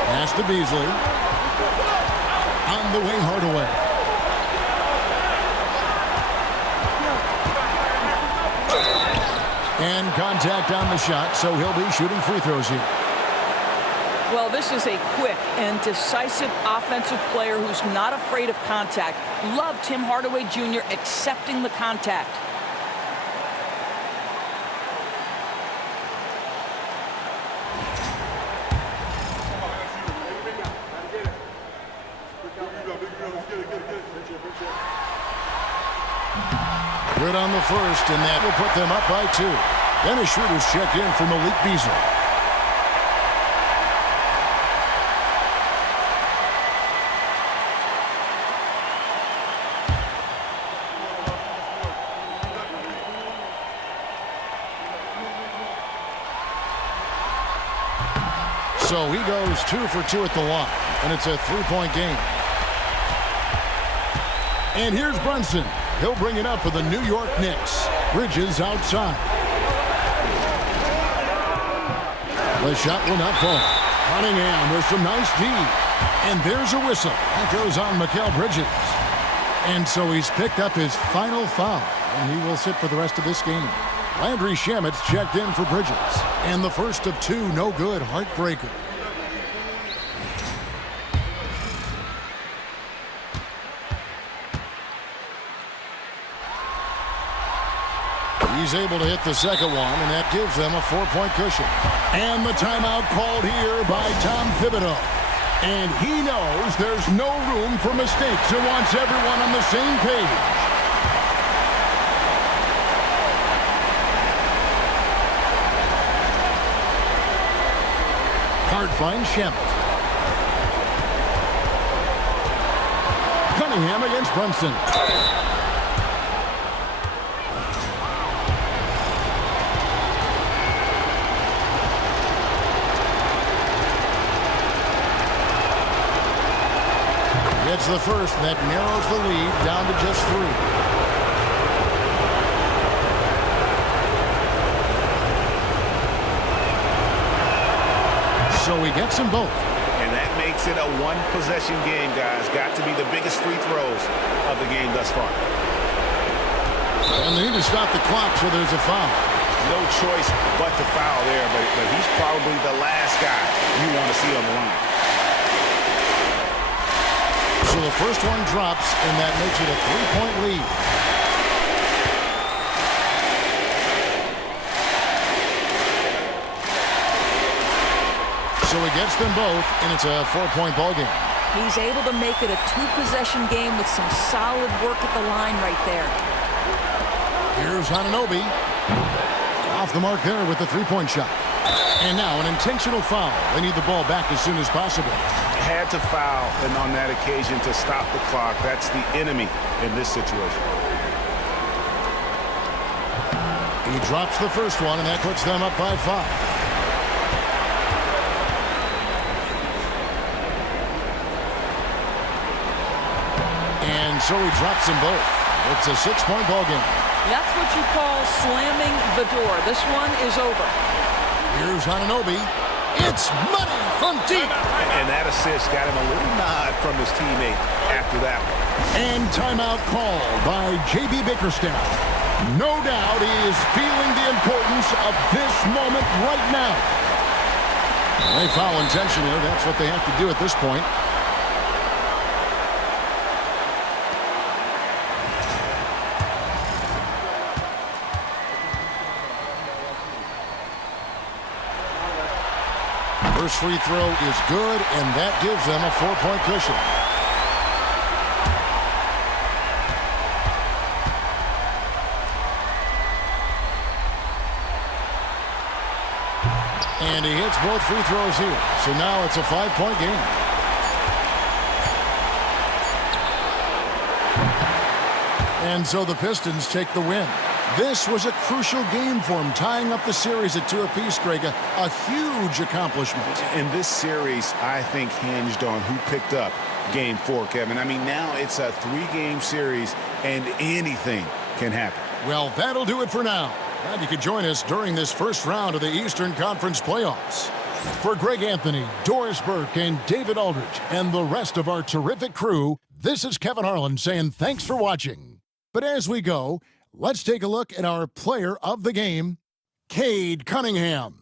Pass to Beasley. On the wing, Hardaway. And contact on the shot, so he'll be shooting free throws here. Well, this is a quick and decisive offensive player who's not afraid of contact. Love Tim Hardaway Jr. accepting the contact. Good on the first, and that will put them up by 2. Then a shooter's check in for Malik Beasley. So he goes 2 for 2 at the line, and it's a 3-point game. And here's Brunson. He'll bring it up for the New York Knicks. Bridges outside. The shot will not fall. Cunningham with some nice D. And there's a whistle. That goes on Mikal Bridges. And so he's picked up his final foul, and he will sit for the rest of this game. Landry Shamet's checked in for Bridges. And the first of 2, no good, heartbreaker. He's able to hit the second one, and that gives them a 4-point cushion. And the timeout called here by Tom Thibodeau. And he knows there's no room for mistakes and wants everyone on the same page. Hart finds Shamet. Cunningham against Brunson. It's the first, that narrows the lead down to just 3. So he gets them both. And that makes it a one-possession game, guys. Got to be the biggest free throws of the game thus far. And they need to stop the clock, so there's a foul. No choice but to foul there, but he's probably the last guy you want to see on the line. So the first one drops, and that makes it a 3-point lead. So he gets them both, and it's a 4-point ball game. He's able to make it a 2-possession game with some solid work at the line right there. Here's Anunoby. Off the mark there with the 3-point shot. And now an intentional foul. They need the ball back as soon as possible. Had to foul, and on that occasion to stop the clock. That's the enemy in this situation. He drops the first one, and that puts them up by 5. And so he drops them both. It's a 6-point ball game. That's what you call slamming the door. This one is over. Here's Anunoby. It's money from deep. And that assist got him a little nod from his teammate after that one. And timeout called by J.B. Bickerstaff. No doubt he is feeling the importance of this moment right now. They foul intentionally. That's what they have to do at this point. First free throw is good, and that gives them a 4-point cushion. And he hits both free throws here. So now it's a 5-point game. And so the Pistons take the win. This was a crucial game for him, tying up the series at 2 apiece, Greg. A huge accomplishment. In this series, I think hinged on who picked up Game 4, Kevin. I mean, now it's a 3-game series, and anything can happen. Well, that'll do it for now. Glad you could join us during this first round of the Eastern Conference playoffs. For Greg Anthony, Doris Burke, and David Aldridge, and the rest of our terrific crew, this is Kevin Harlan saying thanks for watching. But as we go, let's take a look at our player of the game, Cade Cunningham.